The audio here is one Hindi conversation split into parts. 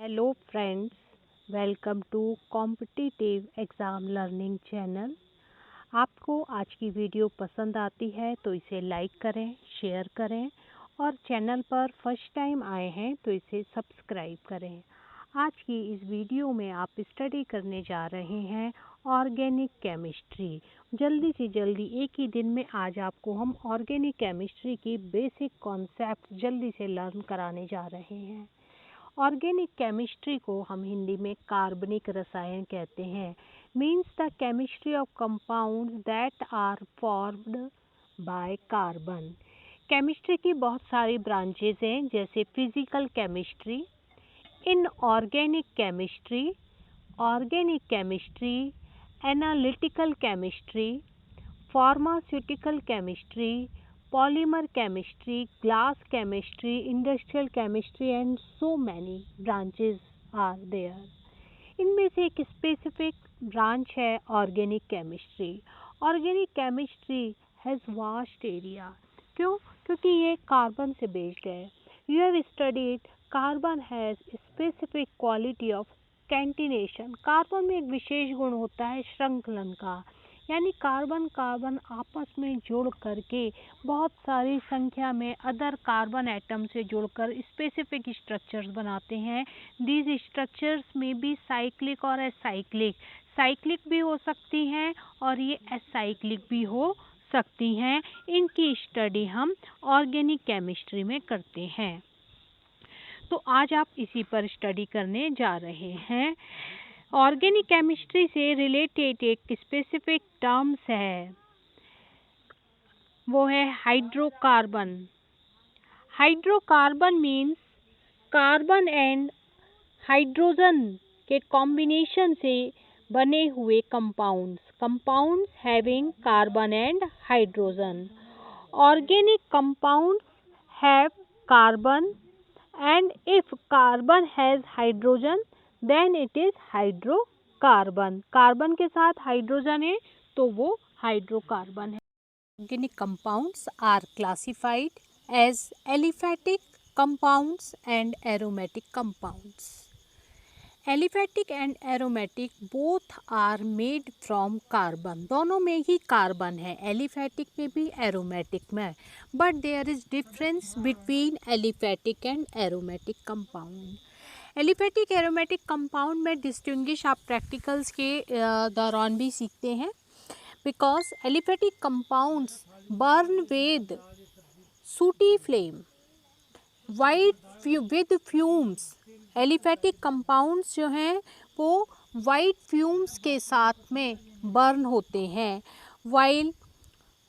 Hello friends, welcome to competitive exam learning channel. आपको आज की वीडियो पसंद आती है तो इसे लाइक करें, शेयर करें और चैनल पर फर्स्ट टाइम आए हैं तो इसे सब्सक्राइब करें। आज की इस वीडियो में आप स्टडी करने जा रहे हैं ऑर्गेनिक केमिस्ट्री। जल्दी से जल्दी एक ही दिन में आज आपको हम ऑर्गेनिक केमिस्ट्री की बेसिक कॉन्सेप्ट जल्दी से लर्न कराने जा रहे हैं। ऑर्गेनिक केमिस्ट्री को हम हिंदी में कार्बनिक रसायन कहते हैं। Means the chemistry of compounds that are formed by carbon. Chemistry की बहुत सारी ब्रांचेज हैं, जैसे physical chemistry, inorganic chemistry, organic chemistry, analytical chemistry, pharmaceutical chemistry, polymer chemistry, glass chemistry, industrial chemistry and so many branches are there. इनमें से एक स्पेसिफिक ब्रांच है organic chemistry. Organic chemistry has vast area. क्यों? क्योंकि ये कार्बन से बेस्ड है। You have studied carbon has specific quality of catenation. Carbon में एक विशेष गुण होता है श्रृंखलन का, यानी कार्बन कार्बन आपस में जुड़ करके बहुत सारी संख्या में अदर कार्बन एटम से जुड़कर स्पेसिफिक स्ट्रक्चर्स बनाते हैं। दीज स्ट्रक्चर्स में भी साइक्लिक और एसाइक्लिक, साइक्लिक भी हो सकती हैं और ये एसाइक्लिक भी हो सकती हैं। इनकी स्टडी हम ऑर्गेनिक केमिस्ट्री में करते हैं। तो आज आप इसी पर स्टडी करने जा रहे हैं। ऑर्गेनिक केमिस्ट्री से रिलेटेड एक स्पेसिफिक टर्म्स है, वो है hydrocarbon. Hydrocarbon means carbon and hydrogen के कॉम्बिनेशन से बने हुए compounds having carbon and hydrogen. Organic compounds have carbon and if carbon has hydrogen then it is hydrocarbon। Carbon के साथ हाइड्रोजन है तो वो हाइड्रोकार्बन है। Organic compounds are classified as aliphatic compounds and aromatic compounds. Aliphatic and aromatic both are made from carbon। दोनों में ही कार्बन है, एलिफेटिक में भी एरोमेटिक में। But there is difference between aliphatic and aromatic compound. Aliphatic aromatic compound में डिस्टिंग्विश आप प्रैक्टिकल्स के दौरान भी सीखते हैं, because aliphatic compounds burn with sooty flame white with fumes. Aliphatic compounds जो हैं वो वाइट फ्यूम्स के साथ में बर्न होते हैं, while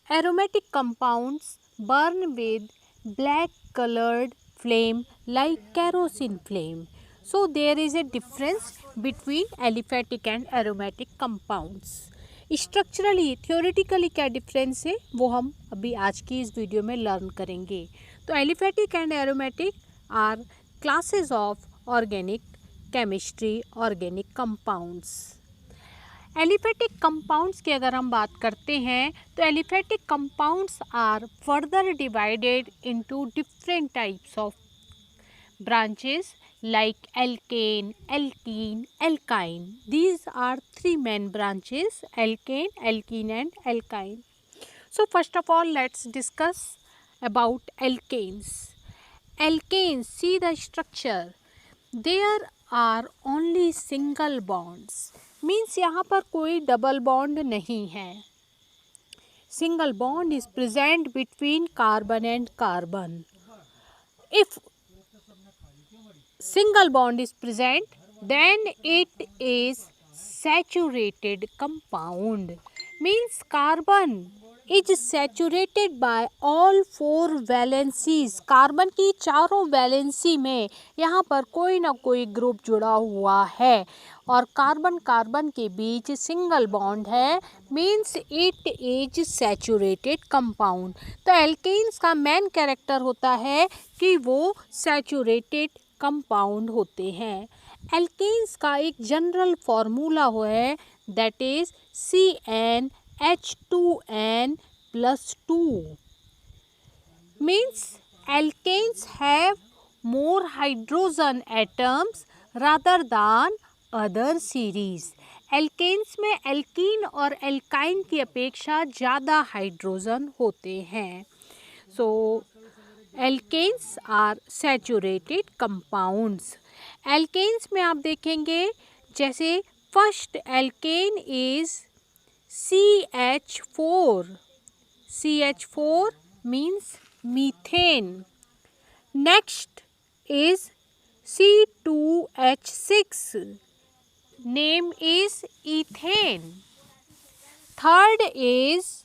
aromatic compounds burn with black coloured flame like kerosene flame. So there is a difference between aliphatic and aromatic compounds. Structurally theoretically क्या डिफरेंस है वो हम अभी आज की इस वीडियो में लर्न करेंगे। तो aliphatic and aromatic are classes of organic chemistry, organic compounds. Aliphatic compounds की अगर हम बात करते हैं तो aliphatic compounds are further divided into different types of branches like alkane, alkene, alkyne. These are three main branches: alkane, alkene and alkyne. So first of all let's discuss about alkanes. Alkanes, see the structure. There are only single bonds. Means यहाँ पर कोई डबल बॉन्ड नहीं है. Single bond is present between carbon and carbon. If single bond is present then it is saturated compound. Means carbon is saturated by all four valencies। Carbon की चारों वैलेंसी में यहाँ पर कोई ना कोई ग्रुप जुड़ा हुआ है और कार्बन कार्बन के बीच सिंगल बॉन्ड है। Means it is saturated compound. तो एल्केन्स का मेन कैरेक्टर होता है कि वो सैचुरेटेड कंपाउंड होते हैं। एल्केन्स का एक जनरल फार्मूला है, that is CnH2n+2। Means alkanes have more hydrogen atoms rather than other series. Alkanes में एल्कीन और एल्काइन की अपेक्षा ज़्यादा हाइड्रोजन होते हैं. So alkanes are saturated compounds. Alkanes में आप देखेंगे जैसे first alkane is CH4. CH4 means methane. Next is C2H6. Name is ethane. Third is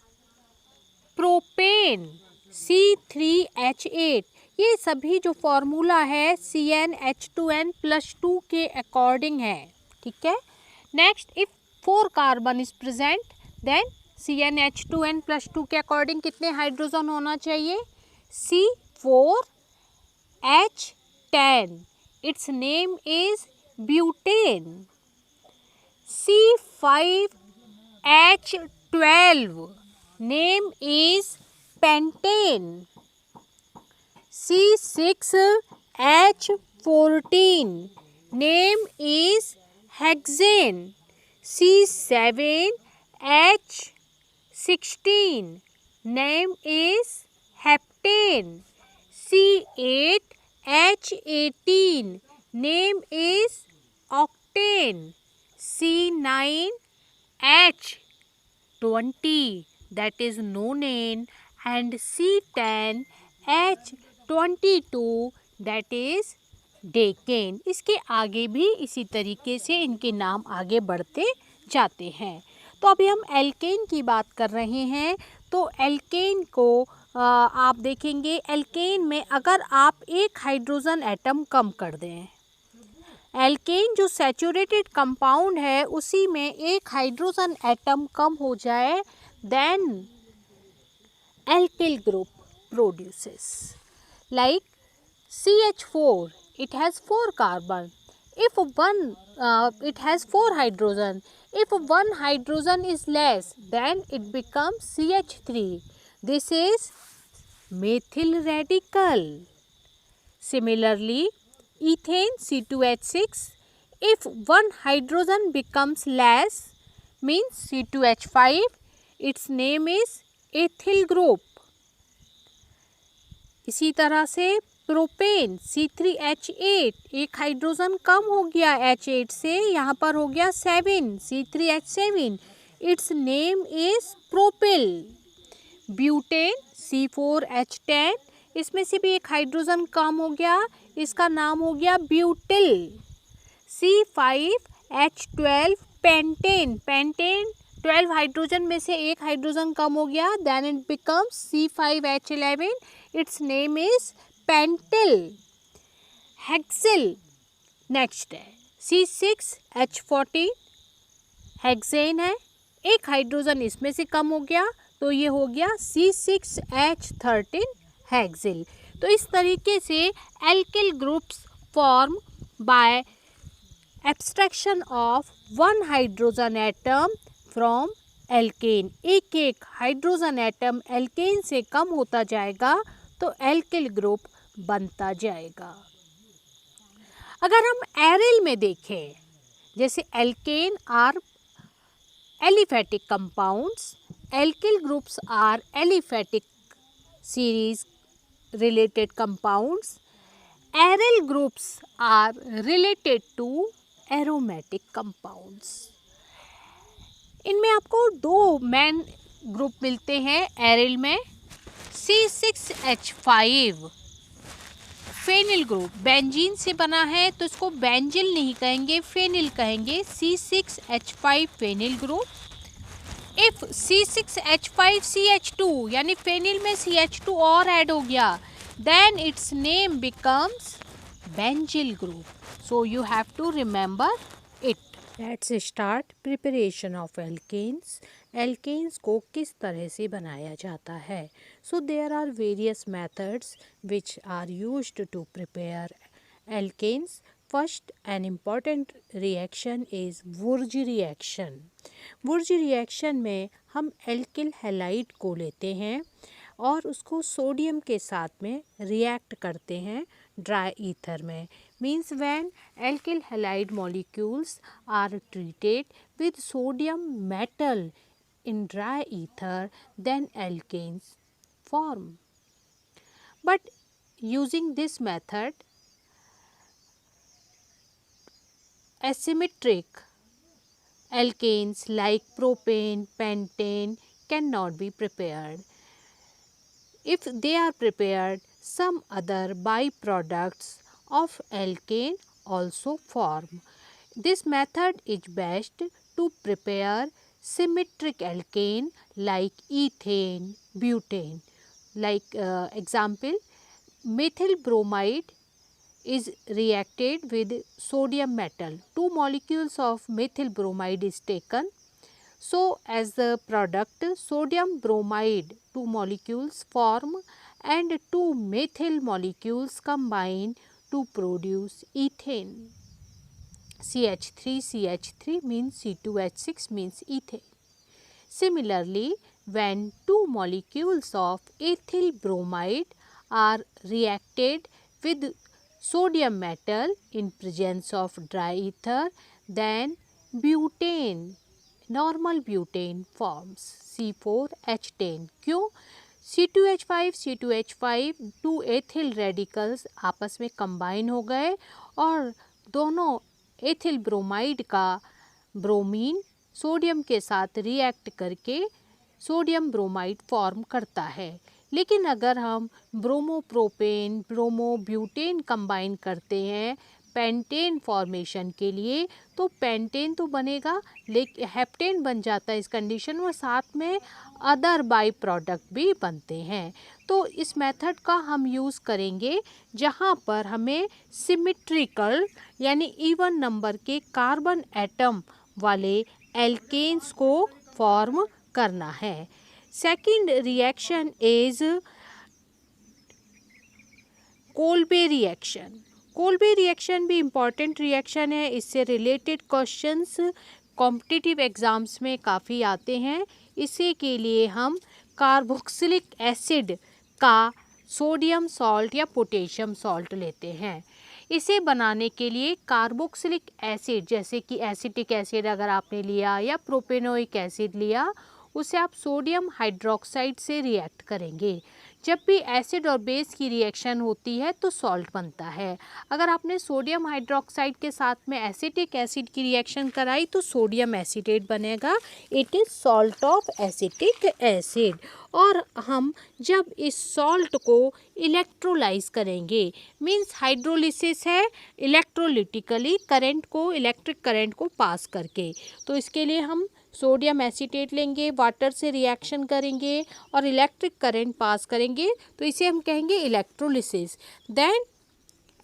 propane. C3H8. ये सभी जो फॉर्मूला है CnH2n+2 के अकॉर्डिंग है. ठीक है. Next, if 4 carbon is present then CnH2n+2 के अकॉर्डिंग कितने हाइड्रोजन होना चाहिए? C4H10. It's name is butane. C5H12. Name is pentane. C6H14. Name is hexane. C7H16. name is heptane. C8H18. name is octane. C9H20, that is nonane, and C10H22, that is decane. इसके आगे भी इसी तरीके से इनके नाम आगे बढ़ते जाते हैं. तो अभी हम एल्केन की बात कर रहे हैं. तो एल्केन को आप देखेंगे, एल्केन में अगर आप एक हाइड्रोजन एटम कम कर दें, एल्केन जो सैचुरेटेड कंपाउंड है उसी में एक हाइड्रोजन एटम कम हो जाए, then alkyl group produces. Like CH4, it has 4 carbon. If it has 4 hydrogen. If one hydrogen is less, then it becomes CH3. This is methyl radical. Similarly, ethane C2H6. If one hydrogen becomes less, means C2H5, its name is ethyl group. इसी तरह से प्रोपेन C3H8, एक हाइड्रोजन कम हो गया H8 से, यहाँ पर हो गया 7, C3H7, it's name is propyl. Butane C4H10, इसमें से भी एक हाइड्रोजन कम हो गया, इसका नाम हो गया butyl. C5H12 pentane. Pentane 12 hydrogen में से एक हाइड्रोजन कम हो गया, then it becomes C5H11, it's name is pentyl. Hexyl next है C6H14, हेक्सेन है, एक हाइड्रोजन इसमें से कम हो गया तो ये हो गया C6H13 हेक्सिल. तो इस तरीके से alkyl groups form by abstraction of one hydrogen atom from alkane. एक एक हाइड्रोजन एटम एल्केन से कम होता जाएगा तो एल्किल ग्रुप बनता जाएगा. अगर हम एरिल में देखें, जैसे alkane are aliphatic compounds, alkyl groups are aliphatic series related compounds, aryl groups are related to aromatic compounds. इनमें आपको 2 मेन ग्रुप मिलते हैं एरिल में. C6H5 फेनिल ग्रुप, बेंजीन से बना है तो इसको बेंजिल नहीं कहेंगे, फेनिल कहेंगे. C6H5 phenyl group. If C6H5CH2 यानी फेनिल में CH2 और ऐड हो गया, then its name becomes benzyl group. So you have to remember it. Let's start preparation of alkanes. Alkanes को किस तरह से बनाया जाता है. So there are various methods which are used to prepare alkanes. First, an important reaction is Wurtz reaction. Wurtz reaction में हम एल्किल हैलाइड को लेते हैं और उसको सोडियम के साथ में रिएक्ट करते हैं ड्राई ईथर में. means when alkyl halide molecules are treated with sodium metal in dry ether, then alkanes form. But using this method, asymmetric alkanes like propane, pentane cannot be prepared. If they are prepared, some other byproducts of alkane also form. This method is best to prepare symmetric alkane like ethane, butane. Like example, methyl bromide is reacted with sodium metal. Two molecules of methyl bromide is taken. So, as the product sodium bromide, two molecules form and two methyl molecules combine to produce ethane. CH3 means C2H6 means ethane. Similarly, when two molecules of ethyl bromide are reacted with sodium metal in presence of dry ether, then butane, normal butane forms C4H10. क्यों? C2H5 टू एथिल रेडिकल्स आपस में कंबाइन हो गए और दोनों एथिल ब्रोमाइड का ब्रोमीन सोडियम के साथ रिएक्ट करके सोडियम ब्रोमाइड फॉर्म करता है। लेकिन अगर हम ब्रोमोप्रोपेन, ब्रोमोब्यूटेन कंबाइन करते हैं पेंटेन फॉर्मेशन के लिए, तो पेंटेन तो बनेगा लेकिन हेप्टेन बन जाता है इस कंडीशन में, साथ में अदर बाई प्रोडक्ट भी बनते हैं। तो इस मेथड का हम यूज़ करेंगे जहाँ पर हमें सिमेट्रिकल यानी इवन नंबर के कार्बन एटम वाले एल्केन्स को फॉर्म करना है। Second reaction is Kolbe reaction. Kolbe reaction भी इम्पॉर्टेंट रिएक्शन है। इससे रिलेटेड क्वेश्चंस कॉम्पिटिटिव एग्जाम्स में काफ़ी आते हैं। इसी के लिए हम कार्बोक्सिलिक एसिड का सोडियम सॉल्ट या पोटेशियम सॉल्ट लेते हैं। इसे बनाने के लिए कार्बोक्सिलिक एसिड जैसे कि एसिटिक एसिड अगर आपने लिया या प्रोपेनोइक एसिड लिया, उसे आप सोडियम हाइड्रोक्साइड से रिएक्ट करेंगे। जब भी एसिड और बेस की रिएक्शन होती है तो सॉल्ट बनता है। अगर आपने सोडियम हाइड्रोक्साइड के साथ में एसिटिक एसिड की रिएक्शन कराई तो सोडियम एसीटेट बनेगा। It is salt of acetic acid. और हम जब इस सॉल्ट को इलेक्ट्रोलाइज करेंगे, मीन्स हाइड्रोलिसिस है इलेक्ट्रोलिटिकली करंट को, इलेक्ट्रिक करंट को पास करके, तो इसके लिए हम सोडियम एसीटेट लेंगे, वाटर से रिएक्शन करेंगे और इलेक्ट्रिक करंट पास करेंगे, तो इसे हम कहेंगे electrolysis. Then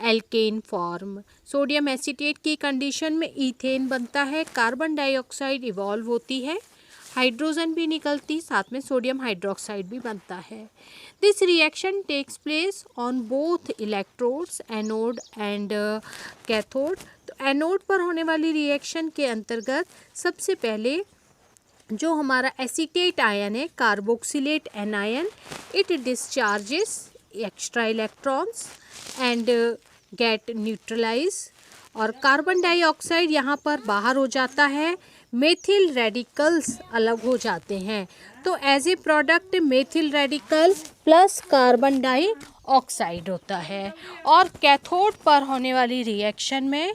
alkane form. Sodium acetate की कंडीशन में ईथेन बनता है, कार्बन डाइऑक्साइड इवॉल्व होती है, हाइड्रोजन भी निकलती, साथ में सोडियम हाइड्रोक्साइड भी बनता है। This reaction takes place on both electrodes, anode and cathode. तो एनोड पर होने वाली रिएक्शन के अंतर्गत सबसे पहले जो हमारा एसीटेट आयन है, carboxylate anion, it discharges extra electrons and get neutralise, और कार्बन डाइऑक्साइड यहाँ पर बाहर हो जाता है, मेथिल रेडिकल्स अलग हो जाते हैं। तो as a product methyl radical plus carbon dioxide होता है। और कैथोड पर होने वाली रिएक्शन में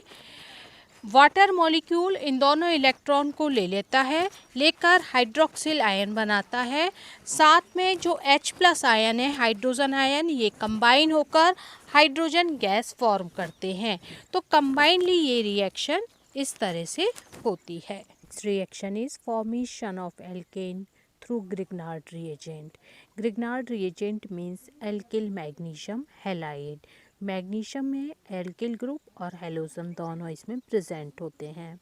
वाटर मॉलिक्यूल इन दोनों इलेक्ट्रॉन को ले लेता है, लेकर हाइड्रोक्सिल आयन बनाता है, साथ में जो H+ आयन है हाइड्रोजन आयन, ये कंबाइन होकर हाइड्रोजन गैस फॉर्म करते हैं। तो कंबाइनली ये रिएक्शन इस तरह से होती है। Next reaction is formation of alkane through Grignard reagent. Grignard reagent means alkyl magnesium halide. Magnesium में एल्किल ग्रुप और हेलोजन दोनों इसमें प्रेजेंट होते हैं।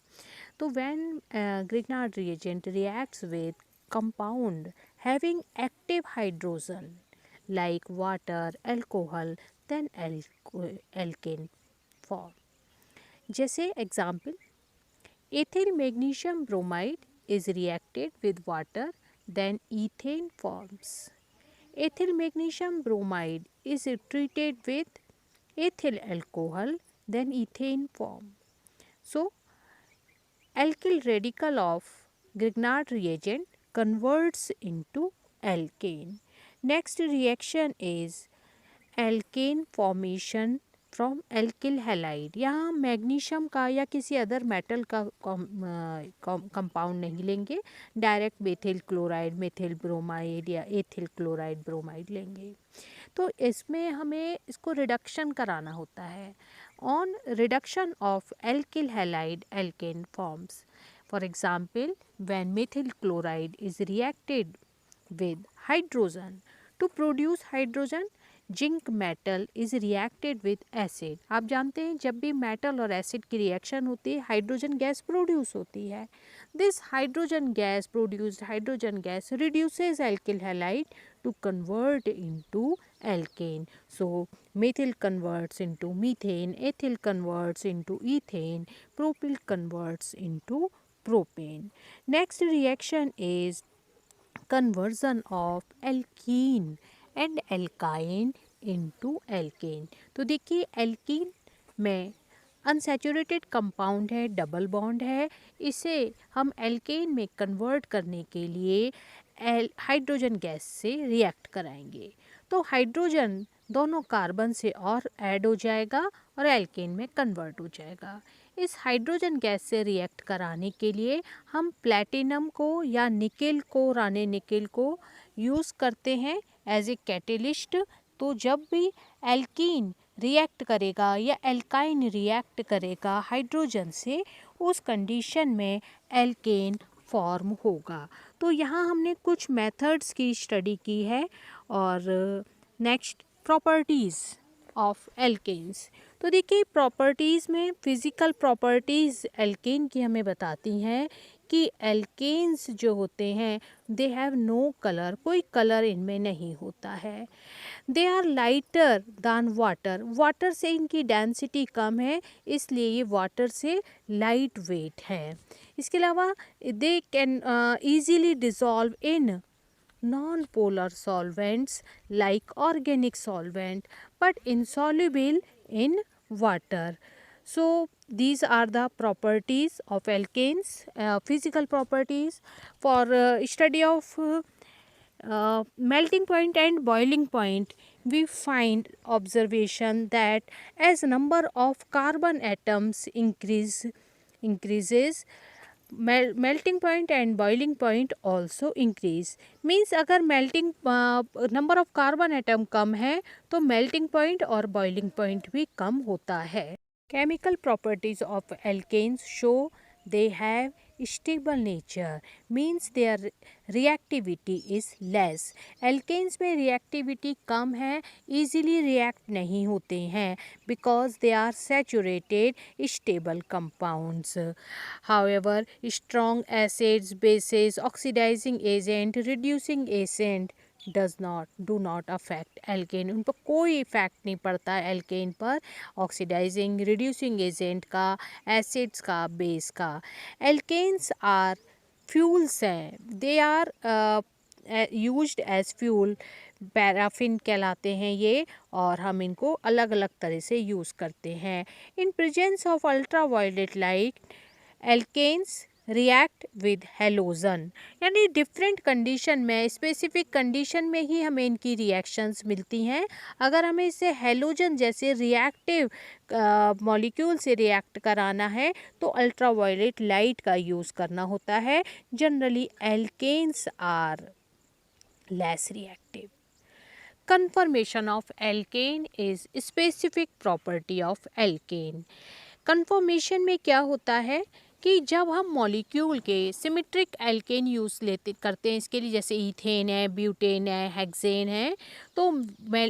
तो when Grignard reagent reacts with compound having active hydrogen like water, alcohol, then alkane form. जैसे example, ethyl magnesium bromide is reacted with water, then ethane forms. Ethyl magnesium bromide is treated with ethyl alcohol, then ethane form. So alkyl radical of Grignard reagent converts into alkane. Next reaction is alkane formation from alkyl halide. यहाँ मैग्नीशियम का या किसी अदर मेटल का कंपाउंड नहीं लेंगे, direct methyl chloride, methyl bromide या एथिल क्लोराइड ब्रोमाइड लेंगे। तो इसमें हमें इसको रिडक्शन कराना होता है। On reduction of alkyl halide alkane forms, for example when methyl chloride is reacted with hydrogen to produce hydrogen, zinc metal is reacted with acid. आप जानते हैं जब भी मेटल और एसिड की रिएक्शन होती है हाइड्रोजन गैस प्रोड्यूस होती है। This hydrogen gas produced hydrogen gas reduces alkyl halide to convert into alkane. So methyl converts into methane, ethyl converts into ethane, propyl converts into propane. Next reaction is conversion of alkene and alkyne into alkane। तो देखिए एल्कीन में अनसैचुरेटेड कंपाउंड है, डबल बॉन्ड है, इसे हम एल्केन में कन्वर्ट करने के लिए हाइड्रोजन गैस से रिएक्ट कराएंगे। तो हाइड्रोजन दोनों कार्बन से और ऐड हो जाएगा और एल्केन में कन्वर्ट हो जाएगा। इस हाइड्रोजन गैस से रिएक्ट कराने के लिए हम प्लैटिनम को या निकेल को, राने निकेल को यूज़ करते हैं एज ए कैटेलिस्ट। तो जब भी एल्कीन रिएक्ट करेगा या एल्काइन रिएक्ट करेगा हाइड्रोजन से, उस कंडीशन में एल्केन फॉर्म होगा। तो यहाँ हमने कुछ मेथड्स की स्टडी की है। और नेक्स्ट प्रॉपर्टीज़ ऑफ एल्केन्स। तो देखिए प्रॉपर्टीज़ में फिज़िकल प्रॉपर्टीज़ एल्केन की हमें बताती हैं कि एल्केन्स जो होते हैं दे हैव नो कलर, कोई कलर इनमें नहीं होता है। They are lighter than water, water से इनकी डेंसिटी कम है इसलिए ये वाटर से लाइट वेट है। इसके अलावा they can easily dissolve in non-polar solvents like organic solvent but insoluble in water. So these are the properties of alkanes, physical properties. For study of melting point and boiling point, we find observation that as number of carbon atoms increases, melting point and boiling point also increase. Means अगर melting number of carbon atom कम है तो मेल्टिंग पॉइंट और बॉइलिंग पॉइंट भी कम होता है। Chemical properties of alkanes show they have stable nature, means their reactivity is less। alkanes में reactivity कम है, easily react नहीं होते हैं because they are saturated stable compounds। however strong acids, bases, oxidizing agent, reducing agent do not affect alkane। उन पर कोई इफेक्ट नहीं पड़ता है एल्केन पर, ऑक्सीडाइजिंग रिड्यूसिंग एजेंट का, एसिड्स का, बेस का। एल्केन्स आर फ्यूल्स हैं, they are used as fuel, paraffin कहलाते हैं ये, और हम इनको अलग अलग तरह से यूज़ करते हैं। In presence of ultraviolet light alkanes react with halogen, यानी डिफरेंट कंडीशन में, स्पेसिफिक कंडीशन में ही हमें इनकी रिएक्शंस मिलती हैं। अगर हमें इसे हेलोजन जैसे रिएक्टिव मॉलिक्यूल से रिएक्ट कराना है तो अल्ट्रावायलेट लाइट का यूज़ करना होता है। Generally alkanes are less reactive. Conformation of alkane is specific property of alkane। Conformation में क्या होता है कि जब हम मॉलिक्यूल के सिमेट्रिक एल्केन यूज़ करते हैं, इसके लिए जैसे ईथेन है, ब्यूटेन है, हेक्सेन है, तो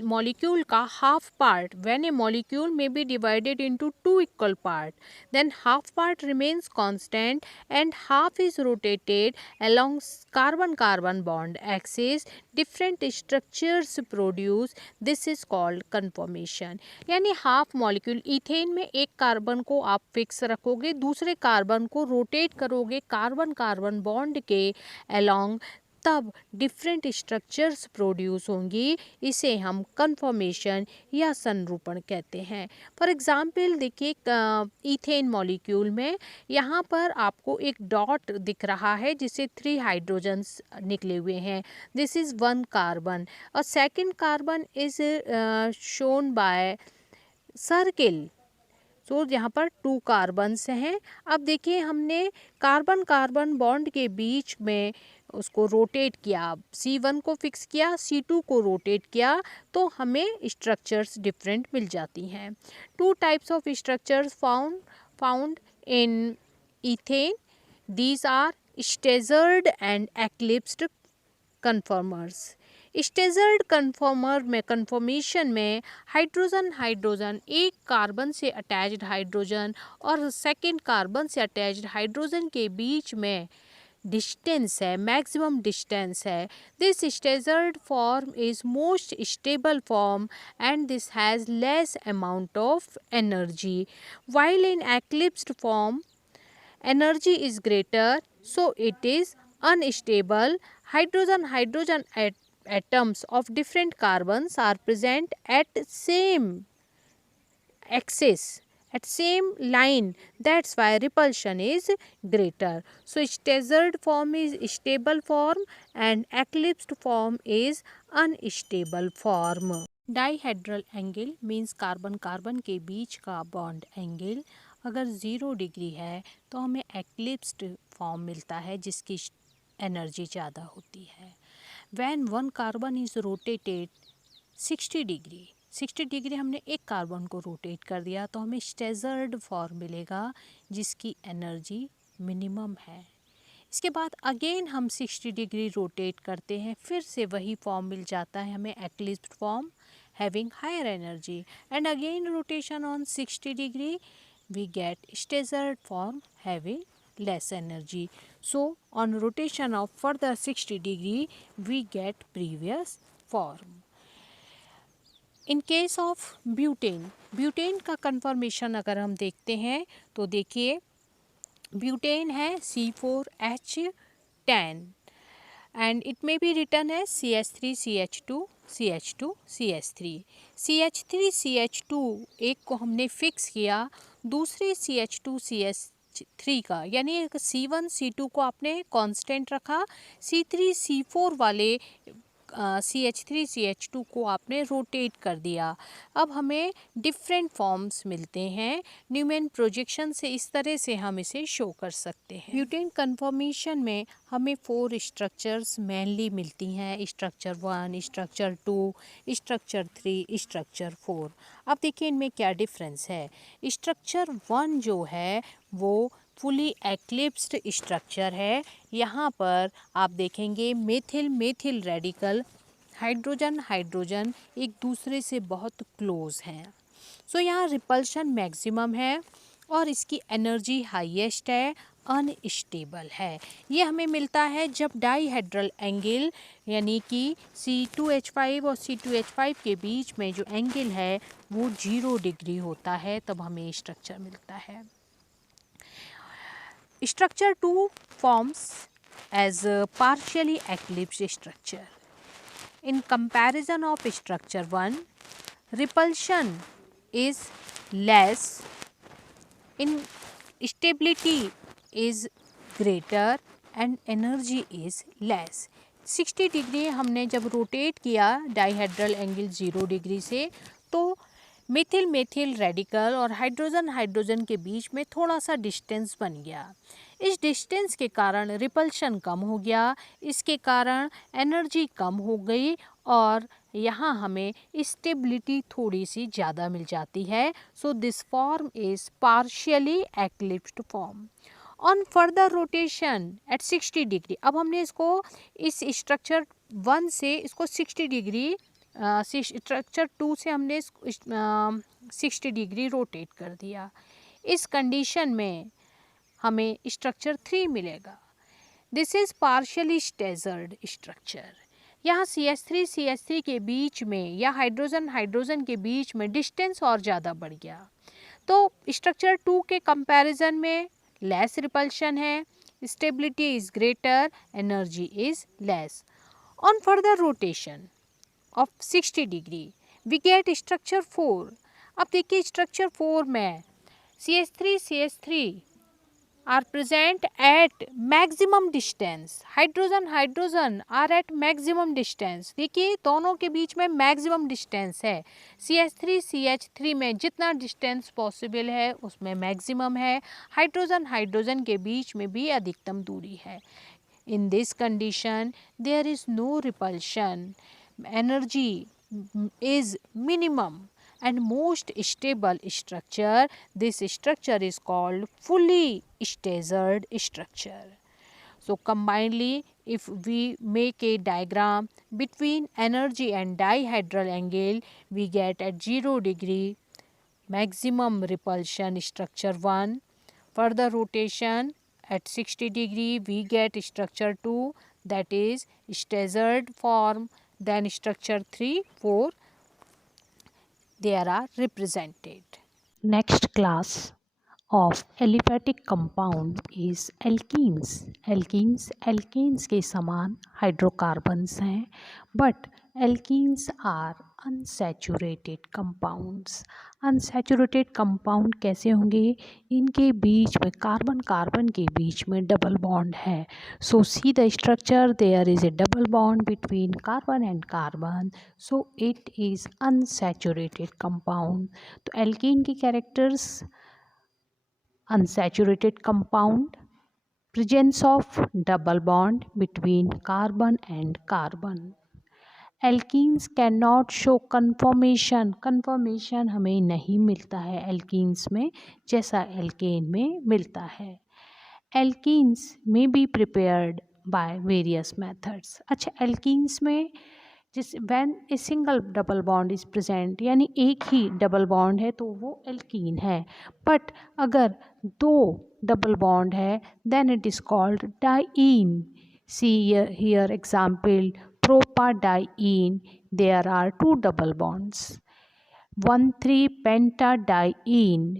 मॉलिक्यूल का half part, when a molecule में be divided into two equal part, then half part remains constant and half is rotated along carbon carbon bond axis, different structures produce, this is called conformation. यानी हाफ मॉलिक्यूल, ईथेन में एक कार्बन को आप फिक्स रखोगे, दूसरे कार्बन को रोटेट करोगे कार्बन कार्बन बॉन्ड के अलोंग, तब डिफरेंट स्ट्रक्चर्स प्रोड्यूस होंगी। इसे हम कन्फॉर्मेशन या संरूपण कहते हैं। फॉर एग्जांपल देखिए ईथेन मॉलिक्यूल में यहाँ पर आपको एक डॉट दिख रहा है जिसे 3 हाइड्रोजन्स निकले हुए हैं। दिस इज़ 1 कार्बन और second carbon is shown by circle. तो यहाँ पर 2 कार्बन्स हैं। अब देखिए हमने कार्बन कार्बन बॉन्ड के बीच में उसको रोटेट किया, C1 को फिक्स किया, C2 को रोटेट किया, तो हमें स्ट्रक्चर्स डिफरेंट मिल जाती हैं। 2 types of structures found in ethane, these are staggered and eclipsed conformers. Staggered conformation में हाइड्रोजन एक कार्बन से अटैच्ड हाइड्रोजन और सेकेंड कार्बन से अटैच्ड हाइड्रोजन के बीच में डिस्टेंस है, मैक्सिमम डिस्टेंस है। This staggered form is most stable form and this has less amount of energy, while in eclipsed form energy is greater, so it is unstable. Hydrogen atoms of different carbons are present at same axis, at same line, that's why repulsion is greater. So staggered form is stable form and eclipsed form is unstable form. Dihedral angle means carbon carbon के बीच का बॉन्ड एंगल अगर 0 डिग्री है तो हमें एक्लिप्स्ड फॉर्म मिलता है जिसकी एनर्जी ज़्यादा होती है। When 1 carbon is rotated 60 degree हमने एक कार्बन को रोटेट कर दिया तो हमें स्टेजर्ड फॉर्म मिलेगा जिसकी एनर्जी मिनिमम है। इसके बाद अगेन हम 60 डिग्री रोटेट करते हैं, फिर से वही फॉर्म मिल जाता है हमें एक्लिप्स्ड form having higher energy, and again rotation on 60 degree we get staggered form having less energy. So on rotation of further 60 degree we get previous form. In case of butane का कन्फॉर्मेशन अगर हम देखते हैं तो देखिए ब्यूटेन है C4H10 and it may be written as CH3CH2 CH2 CH3 CH3CH2 एक को हमने फिक्स किया, दूसरे CH2 CH3 का यानी C1 C2 को आपने कांस्टेंट रखा, C3 C4 वाले CH3 CH2 को आपने रोटेट कर दिया। अब हमें डिफरेंट फॉर्म्स मिलते हैं। न्यूमैन प्रोजेक्शन से इस तरह से हम इसे शो कर सकते हैं। ब्यूटेन कन्फॉर्मेशन में हमें 4 स्ट्रक्चर्स मेनली मिलती हैं, स्ट्रक्चर 1, स्ट्रक्चर 2, स्ट्रक्चर 3, स्ट्रक्चर 4। अब देखिए इनमें क्या डिफरेंस है। स्ट्रक्चर 1 जो है वो फुली एक्लिप्स्ड स्ट्रक्चर है। यहाँ पर आप देखेंगे मेथिल रेडिकल हाइड्रोजन एक दूसरे से बहुत क्लोज हैं। सो यहाँ रिपल्शन मैक्सिमम है और इसकी एनर्जी हाईएस्ट है, अनस्टेबल है। ये हमें मिलता है जब डाइहेड्रल एंगल यानी कि C2H5 और C2H5 के बीच में जो एंगल है वो 0 डिग्री होता है, तब हमें स्ट्रक्चर मिलता है। Structure 2 forms as a partially eclipsed structure. In comparison of structure 1, repulsion is less, in stability is greater and energy is less. 60 degree हमने जब रोटेट किया डाइहेड्रल एंगल 0 डिग्री से तो मेथिल रेडिकल और हाइड्रोजन के बीच में थोड़ा सा डिस्टेंस बन गया। इस डिस्टेंस के कारण रिपल्शन कम हो गया, इसके कारण एनर्जी कम हो गई और यहाँ हमें स्टेबिलिटी थोड़ी सी ज़्यादा मिल जाती है। So this form is partially eclipsed form. On further rotation at 60 degree, अब हमने इसको इस स्ट्रक्चर 1 से इसको 60 डिग्री स्ट्रक्चर 2 से हमने 60 डिग्री रोटेट कर दिया। इस कंडीशन में हमें स्ट्रक्चर 3 मिलेगा। This is partially staggered structure. यहाँ CH3 के बीच में या हाइड्रोजन के बीच में डिस्टेंस और ज़्यादा बढ़ गया, तो स्ट्रक्चर 2 के कंपैरिजन में लेस रिपल्शन है, stability is greater, energy is less. On further rotation of 60 degree, we get structure 4. अब देखिए structure 4 में CH3 are present at maximum distance. Hydrogen are at maximum distance. देखिए दोनों के बीच में maximum distance है. CH3 में जितना distance possible है उसमें maximum है. हाइड्रोजन के बीच में भी अधिकतम दूरी है. In this condition, there is no repulsion. Energy is minimum and most stable structure. This structure is called fully staggered structure. So combinedly, if we make a diagram between energy and dihedral angle, we get at 0 degree maximum repulsion structure 1. Further rotation at 60 degree we get structure 2, that is staggered form. Then structure 3, 4 there are represented. Next class of aliphatic compound is alkenes. Alkenes के समान हाइड्रोकार्बन्स हैं, but alkenes are unsaturated compounds. Unsaturated compound कैसे होंगे? इनके बीच में कार्बन कार्बन के बीच में डबल बॉन्ड है. So see the structure, there is a double bond between carbon and carbon, so it is unsaturated compound. तो एल्कीन के characters: unsaturated compound, presence of double bond between carbon and carbon. Alkenes cannot show conformation. conformation हमें नहीं मिलता है alkenes में जैसा alkane में मिलता है. Alkenes may be prepared by various methods. अच्छा, alkenes में जिस when a single double bond is present, यानी एक ही डबल बॉन्ड है तो वो एल्कीन है. बट अगर दो डबल बॉन्ड है then it is called diene. See here example propadiene. There are 2 double bonds. 1,3 pentadiene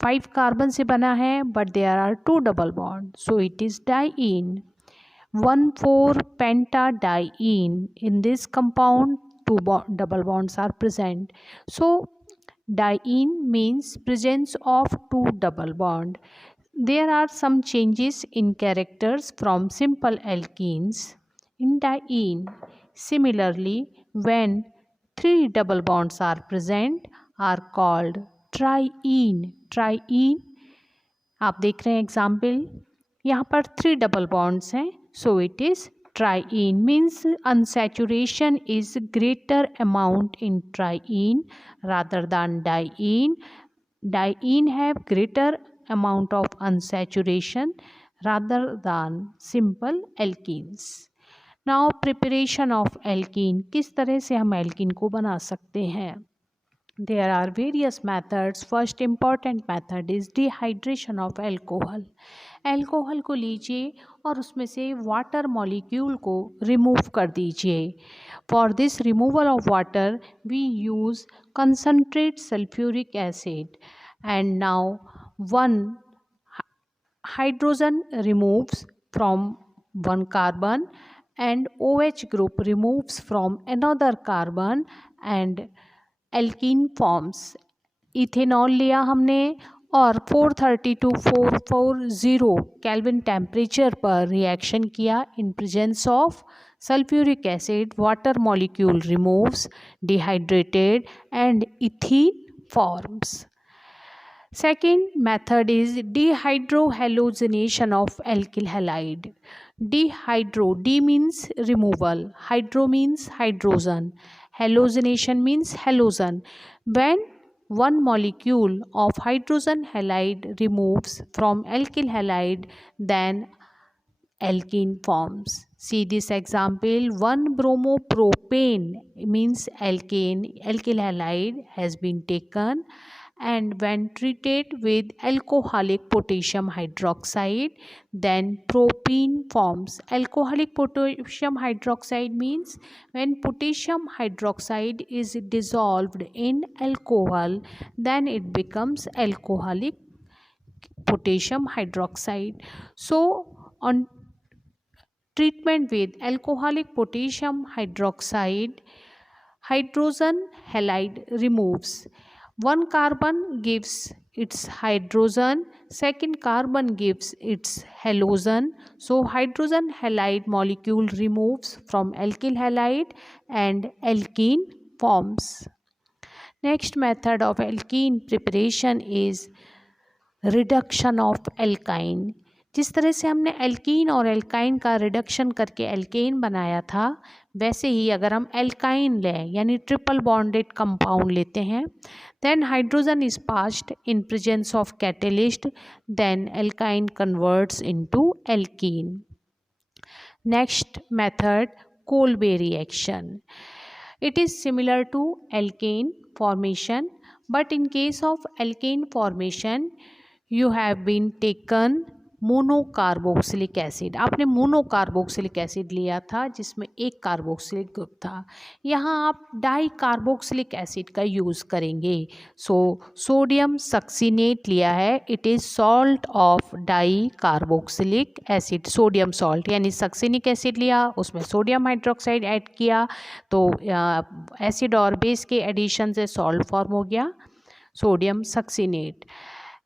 5 carbon से बना है but there are 2 double bond, so it is diene. 1,4 pentadiene. In this compound 2 double bonds are present. So diene means presence of 2 double bond. There are some changes in characters from simple alkenes in diene. Similarly, when 3 double bonds are present are called triene. Triene आप देख रहे हैं एग्जाम्पल, यहाँ पर 3 डबल बॉन्ड्स हैं, so it is triene. means unsaturation is greater amount in triene rather than diene. Diene have greater amount of unsaturation rather than simple alkenes. Now preparation of alkene, किस तरह से हम alkene को बना सकते हैं? There are various methods. First important method is dehydration of alcohol. Alcohol को लीजिए और उसमें से वाटर मॉलिक्यूल को रिमूव कर दीजिए. For this removal of water we use concentrate sulphuric acid. And now one hydrogen removes from one carbon and OH group removes from another carbon and alkene forms. Ethanol लिया हमने और 430 to 440 केल्विन टेम्परेचर पर रिएक्शन किया. इन presence of sulphuric acid water molecule removes, dehydrated and ethene forms. Second method is dehydrohallucination of alkyl halide. Dehydro, D means removal, hydro means hydrogen, hallucination means halogen. When one molecule of hydrogen halide removes from alkyl halide, then alkene forms. See this example, 1-bromopropane means alkane, alkyl halide has been taken, and when treated with alcoholic potassium hydroxide, then propene forms. Alcoholic potassium hydroxide means when potassium hydroxide is dissolved in alcohol, then it becomes alcoholic potassium hydroxide. So On treatment with alcoholic potassium hydroxide, hydrogen halide removes. One carbon gives its hydrogen, second carbon gives its halogen. So hydrogen halide molecule removes from alkyl halide and alkene forms. Next method of alkene preparation is reduction of alkyne. जिस तरह से हमने एल्कीन और एल्काइन का रिडक्शन करके एल्केन बनाया था, वैसे ही अगर हम एल्काइन लें यानी ट्रिपल बॉन्डेड कंपाउंड लेते हैं, then hydrogen is passed in presence of catalyst, then alkyne converts into alkene. Next method Kolbe reaction. It is similar to alkane formation, but in case of alkane formation, you have been taken monocarboxylic acid. आपने मोनोकार्बोक्सिलिक एसिड लिया था जिसमें एक कार्बोक्सिलिक ग्रुप था। यहाँ आप डाई कार्बोक्सिलिक एसिड का यूज़ करेंगे। सोडियम सक्सीनेट लिया है, it is salt of di carboxylic acid, sodium salt. यानी सक्सीनिक एसिड लिया, उसमें सोडियम हाइड्रोक्साइड ऐड किया, तो एसिड और बेस के एडिशन से सॉल्ट फॉर्म हो गया, sodium succinate.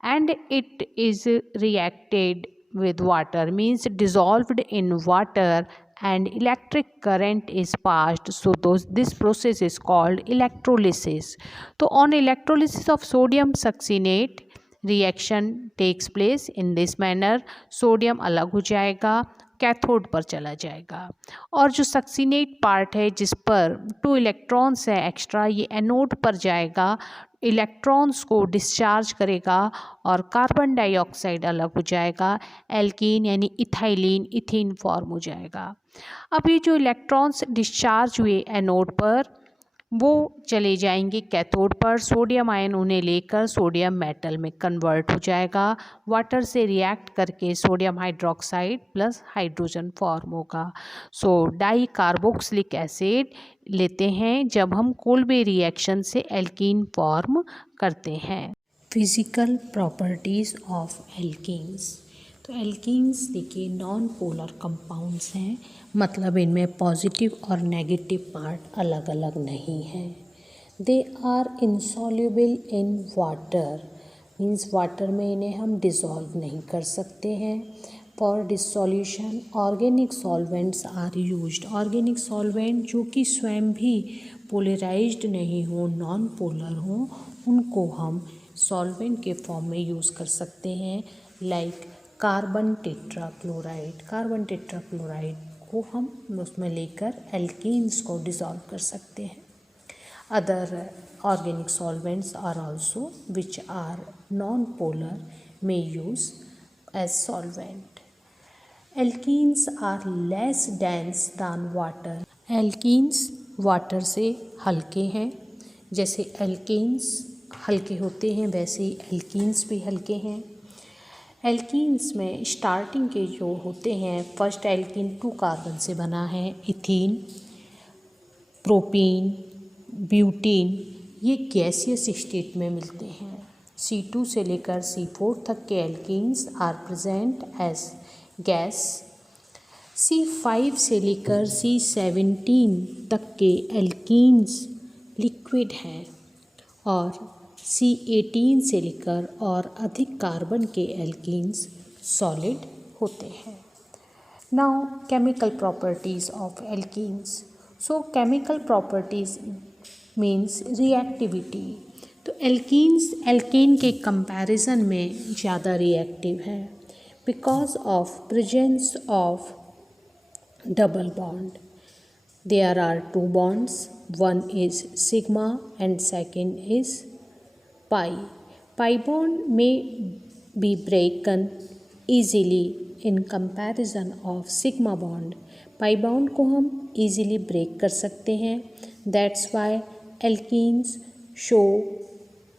And it is reacted with water, means dissolved in water, and electric current is passed. So this process is called electrolysis. So on electrolysis of sodium succinate, reaction takes place in this manner. Sodium अलग हो जाएगा, कैथोड पर चला जाएगा, और जो सक्सीनेट पार्ट है जिस पर 2 इलेक्ट्रॉन्स है एक्स्ट्रा, ये एनोड पर जाएगा, इलेक्ट्रॉन्स को डिस्चार्ज करेगा और कार्बन डाइऑक्साइड अलग हो जाएगा, एल्कीन यानी इथाइलिन इथीन फॉर्म हो जाएगा। अब ये जो इलेक्ट्रॉन्स डिस्चार्ज हुए एनोड पर, वो चले जाएंगे कैथोड पर, सोडियम आयन उन्हें लेकर सोडियम मेटल में कन्वर्ट हो जाएगा, वाटर से रिएक्ट करके sodium hydroxide plus hydrogen form होगा। सो डाई कार्बोक्सिलिक एसिड लेते हैं जब हम कोल्बे रिएक्शन से एल्कीन फॉर्म करते हैं। Physical properties of alkenes. तो एल्कीन्स देखिए नॉन पोलर कंपाउंड्स हैं, मतलब इनमें पॉजिटिव और नेगेटिव पार्ट अलग अलग नहीं हैं। They are insoluble in water, means water में इन्हें हम डिसॉल्व नहीं कर सकते हैं। For dissolution organic solvents are used. Organic solvent जो कि स्वयं भी पोलराइज्ड नहीं हो, नॉन पोलर हो, उनको हम सॉल्वेंट के फॉर्म में यूज़ कर सकते हैं, like carbon tetrachloride. Carbon tetrachloride को हम उसमें लेकर एल्कीन्स को डिसॉल्व कर सकते हैं। Other organic solvents are also which are non polar may use as solvent. Alkenes are less dense than water. Alkenes water से हल्के हैं, जैसे एल्केन्स हल्के होते हैं वैसे ही एल्कीन्स भी हल्के हैं। एल्कीन्स में स्टार्टिंग के जो होते हैं, फर्स्ट एल्कीन 2 कार्बन से बना है, इथीन, प्रोपीन, ब्यूटीन, ये गैसियस स्टेट में मिलते हैं। C2 से लेकर C4 तक के alkenes are present as gas. C5 से लेकर C17 तक के एल्कीन्स लिक्विड हैं, और C18 से लेकर और अधिक कार्बन के एल्कीन्स सॉलिड होते हैं। Now chemical properties of alkenes. So chemical properties means reactivity. तो एल्कीन्स एल्केन के कंपैरिजन में ज़्यादा रिएक्टिव है because of presence of double bond. There are 2 bonds, one is sigma and second is pi. Pi bond may be broken easily in comparison of sigma bond. pi bond को हम easily break कर सकते हैं, that's why alkenes show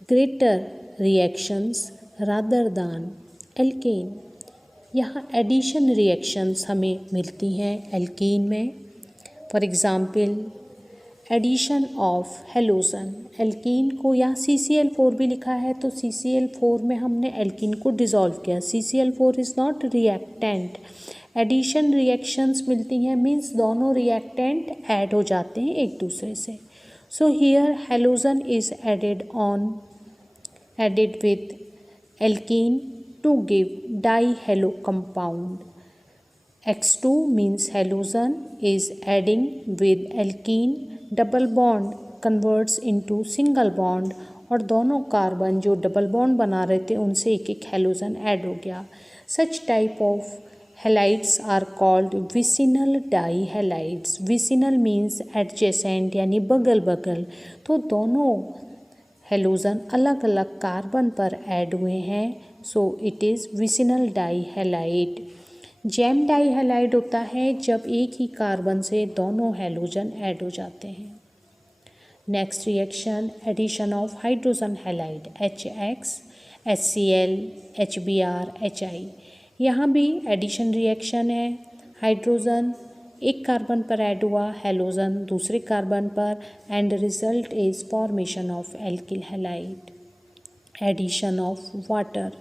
greater reactions rather than alkane. यहाँ एडिशन रिएक्शंस हमें मिलती हैं एल्कीन में। For example addition of halogen, alkene को यहाँ CCl4 भी लिखा है तो CCl4 में हमने एल्कीन को डिज़ोल्व किया। CCl4 is not reactant. Addition reactions मिलती हैं मीन्स दोनों रिएक्टेंट ऐड हो जाते हैं एक दूसरे से। So here halogen is added with alkene to give dihalo compound. X2 means halogen is adding with alkene, double bond converts into single bond और दोनों कार्बन जो डबल बॉन्ड बना रहे थे उनसे एक एक हेलोजन ऐड हो गया। Such type of halides are called vicinal dihalides. Vicinal means adjacent यानी बगल बगल, तो दोनों हेलोजन अलग अलग कार्बन पर ऐड हुए हैं, सो it is vicinal die halide. Jam die halide होता है जब एक ही कार्बन से दोनों हेलोजन ऐड हो जाते हैं। Next reaction addition of hydrogen halide HX, HCl, HBr, HI। यहाँ भी एडिशन रिएक्शन है। हाइड्रोजन एक कार्बन पर ऐड हुआ, हेलोजन दूसरे कार्बन पर, and result is formation of alkyl halide. Addition of water,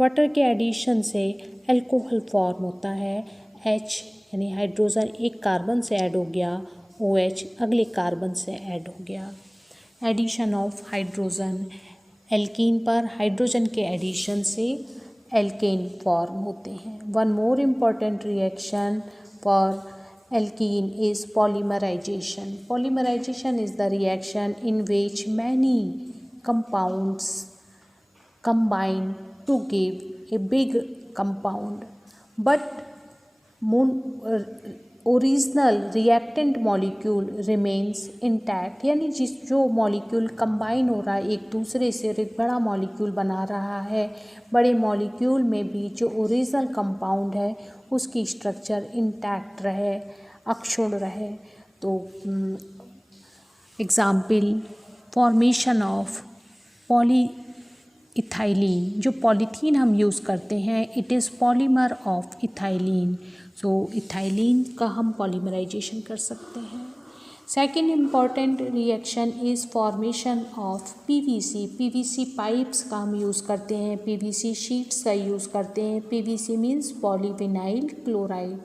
water के एडिशन से अल्कोहल फॉर्म होता है। H यानी हाइड्रोजन एक कार्बन से ऐड हो गया, OH अगले कार्बन से ऐड हो गया। एडिशन ऑफ हाइड्रोजन, एल्कीन पर हाइड्रोजन के एडिशन से एल्केन फॉर्म होते हैं। One more important reaction for alkene is polymerization. Polymerization is the reaction in which many compounds combine to give a big compound, but original reactant molecule remains intact, यानी जो मॉलिक्यूल कंबाइन हो रहा है एक दूसरे से और एक बड़ा मॉलिक्यूल बना रहा है, बड़े मॉलिक्यूल में भी जो ओरिजिनल कंपाउंड है उसकी स्ट्रक्चर इंटैक्ट रहे, अक्षुण रहे। तो example formation of poly ethylene, जो पॉलीथीन हम यूज़ करते हैं it is polymer of ethylene, so ethylene का हम पॉलीमराइजेशन कर सकते हैं। Second important reaction is formation of PVC। PVC pipes का हम यूज़ करते हैं, PVC शीट्स का यूज़ करते हैं। PVC means polyvinyl chloride.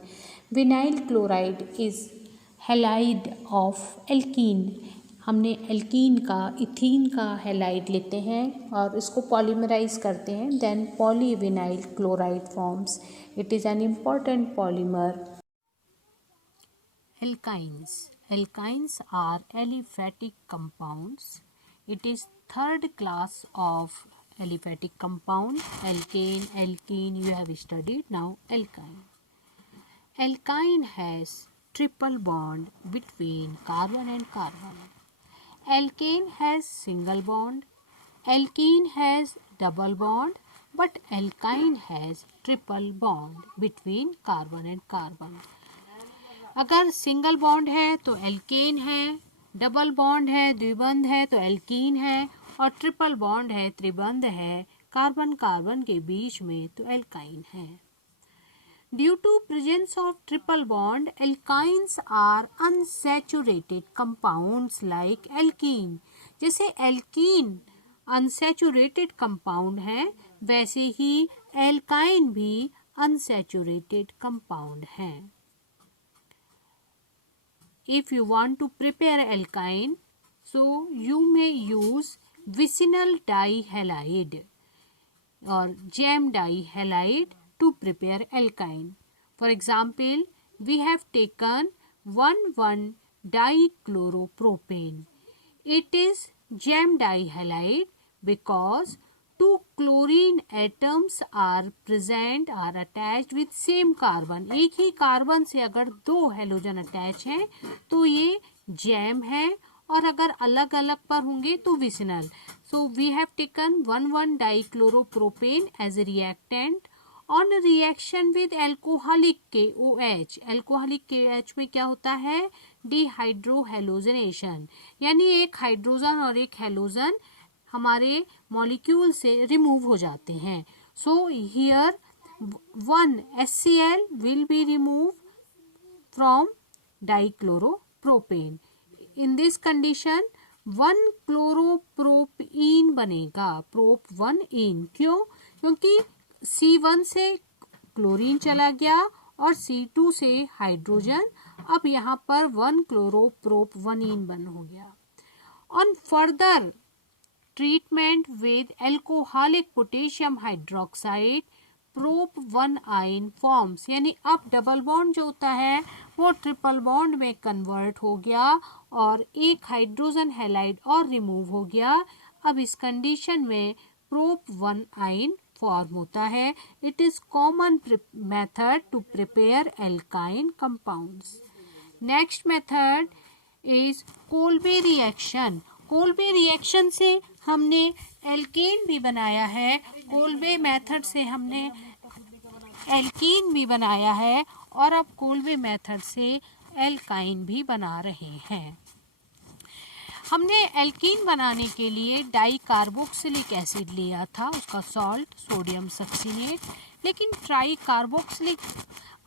Vinyl chloride is halide of alkene. हमने एल्कीन का इथीन का हेलाइड लेते हैं और इसको पॉलीमराइज करते हैं, then polyvinyl chloride forms. It is an important polymer. Alkynes, alkynes are aliphatic compounds. It is third class of aliphatic compound. Alkane, alkene you have studied, now alkyne. Alkyne has triple bond between carbon and carbon. Alkane has single bond, alkene has double bond, but alkyne has triple bond between carbon and carbon. अगर सिंगल बॉन्ड है तो एल्केन है, डबल बॉन्ड है द्विबंध है तो एल्कीन है, और ट्रिपल बॉन्ड है त्रिबंध है कार्बन कार्बन के बीच में तो एल्काइन है। Due to presence of triple bond, alkynes are unsaturated compounds like alkene. जैसे एल्कीन अनसैचुरेटेड कंपाउंड है वैसे ही एल्काइन भी अनसैचुरेटेड कंपाउंड है। If you want to prepare alkyne, so you may use vicinal dihalide or jam dihalide to prepare alkyne. For example, we have taken 1,1-dichloropropane. It is jam dihalide because two chlorine atoms are present, are attached with same carbon. एक ही कार्बन से अगर दो हेलोजन अटैच हैं तो ये जैम है, और अगर अलग अलग पर होंगे तो vicinal. So we have taken 1,1-dichloropropane as a reactant. On reaction with alcoholic KOH, alcoholic KOH में क्या होता है? डिहाइड्रोहेलोजनेशन, यानी एक हाइड्रोजन और एक हेलोजन हमारे मॉलिक्यूल से रिमूव हो जाते हैं। So here 1 HCl will be removed from dichloroPropane. In this condition 1 क्लोरोप्रोपीन बनेगा, प्रोप 1 इन। क्यों? क्योंकि C1 से क्लोरीन चला गया और C2 से हाइड्रोजन, अब यहाँ पर 1 क्लोरोप्रोप 1 इन बन हो गया। On further treatment with alcoholic potassium hydroxide prop 1 ion forms, यानी अब डबल बॉन्ड जो होता है वो ट्रिपल बॉन्ड में कन्वर्ट हो गया और एक हाइड्रोजन हैलाइड और रिमूव हो गया। अब इस कंडीशन में प्रोप 1 आयन फॉर्म होता है। It is common method to prepare alkyne compounds. Next method is Kolbe reaction. Kolbe reaction से हमने एल्केन भी बनाया है, कोल्बे मेथड से हमने एल्कीन भी बनाया है और अब कोल्बे मेथड से एल्काइन भी बना रहे हैं। हमने एल्कीन बनाने के लिए डाई कार्बोक्सिलिक एसिड लिया था, उसका सॉल्ट सोडियम सक्सिनेट, लेकिन ट्राई कार्बोक्सिलिक,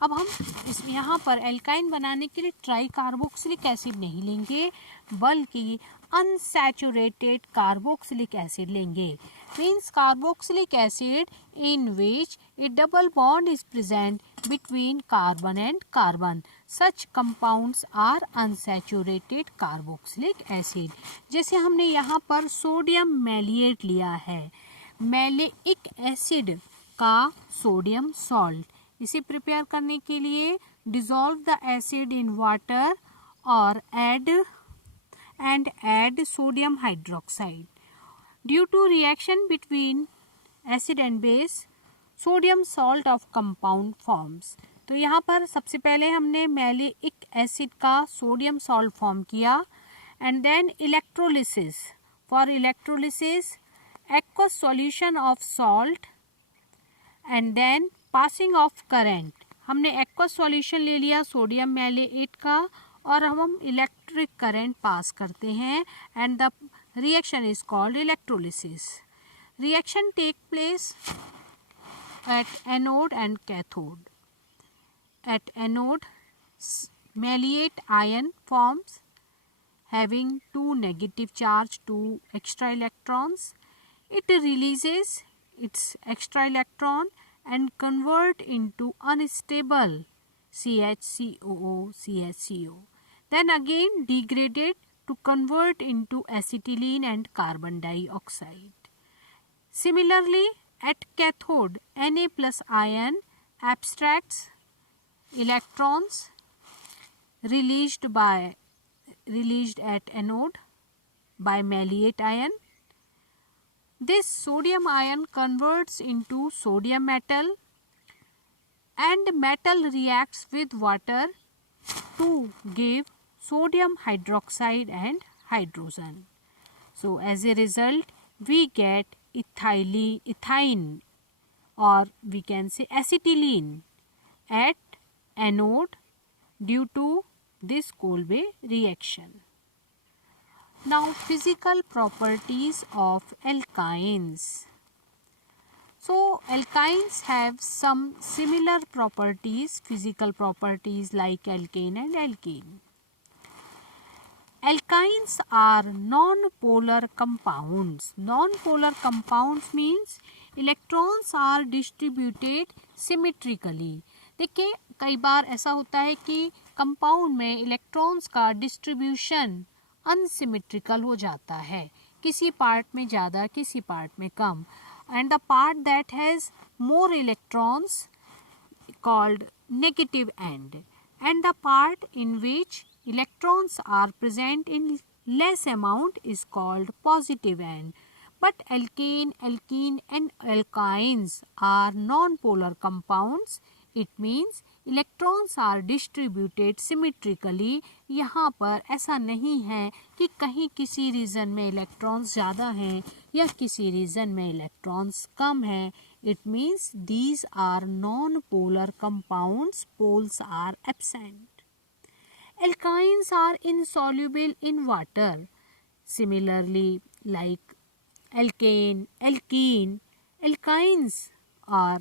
अब हम इस यहाँ पर एल्काइन बनाने के लिए ट्राई कार्बोक्सिलिक एसिड नहीं लेंगे बल्कि अनसैचुरेटेड कार्बोक्सिलिक एसिड लेंगे। Means carboxylic acid in which a double bond is present between carbon and carbon. Such compounds are unsaturated carboxylic acid. जैसे हमने यहाँ पर सोडियम मैलिएट लिया है, मैलिक एसिड का सोडियम सॉल्ट, इसे प्रिपेयर करने के लिए dissolve the acid in water और add sodium hydroxide. Due to reaction between acid and base, sodium salt of compound forms. तो यहाँ पर सबसे पहले हमने मैलिक एसिड का सोडियम सॉल्ट फॉर्म किया and then electrolysis, for electrolysis aqueous solution of salt and then passing of current. हमने aqueous solution ले लिया सोडियम मैलिएट का और हम इलेक्ट्रिक करंट पास करते हैं and the reaction is called electrolysis. Reaction take place at anode and cathode. At anode, malleate ion forms having 2 negative charge, 2 extra electrons. It releases its extra electron and convert into unstable CHCOO, CHCO. Then again degraded to convert into acetylene and carbon dioxide. Similarly, at cathode, Na plus ion abstracts electrons released at anode by malleate ion. This sodium ion converts into sodium metal and metal reacts with water to give sodium hydroxide and hydrogen. So as a result, we get ethine or we can say acetylene at anode due to this Kolbe reaction. Now physical properties of alkynes. So alkynes have some similar properties, physical properties like alkane and alkene. Alkynes are non-polar compounds. Non-polar compounds means electrons are distributed symmetrically. देखिए कई बार ऐसा होता है कि कंपाउंड में इलेक्ट्रॉन्स का डिस्ट्रीब्यूशन अनसिमेट्रिकल हो जाता है, किसी पार्ट में ज़्यादा किसी पार्ट में कम, and the part that has more electrons called negative end and the part in which electrons are present in less amount is called positive end. But alkane, alkene and alkynes are non-polar compounds. It means electrons are distributed symmetrically. यहाँ पर ऐसा नहीं है कि कहीं किसी रीजन में इलेक्ट्रॉन्स ज़्यादा हैं या किसी रीजन में इलेक्ट्रॉन्स कम हैं. It means these are non-polar compounds. Poles are absent. Alkynes are insoluble in water. Similarly, like alkane, alkene, alkynes are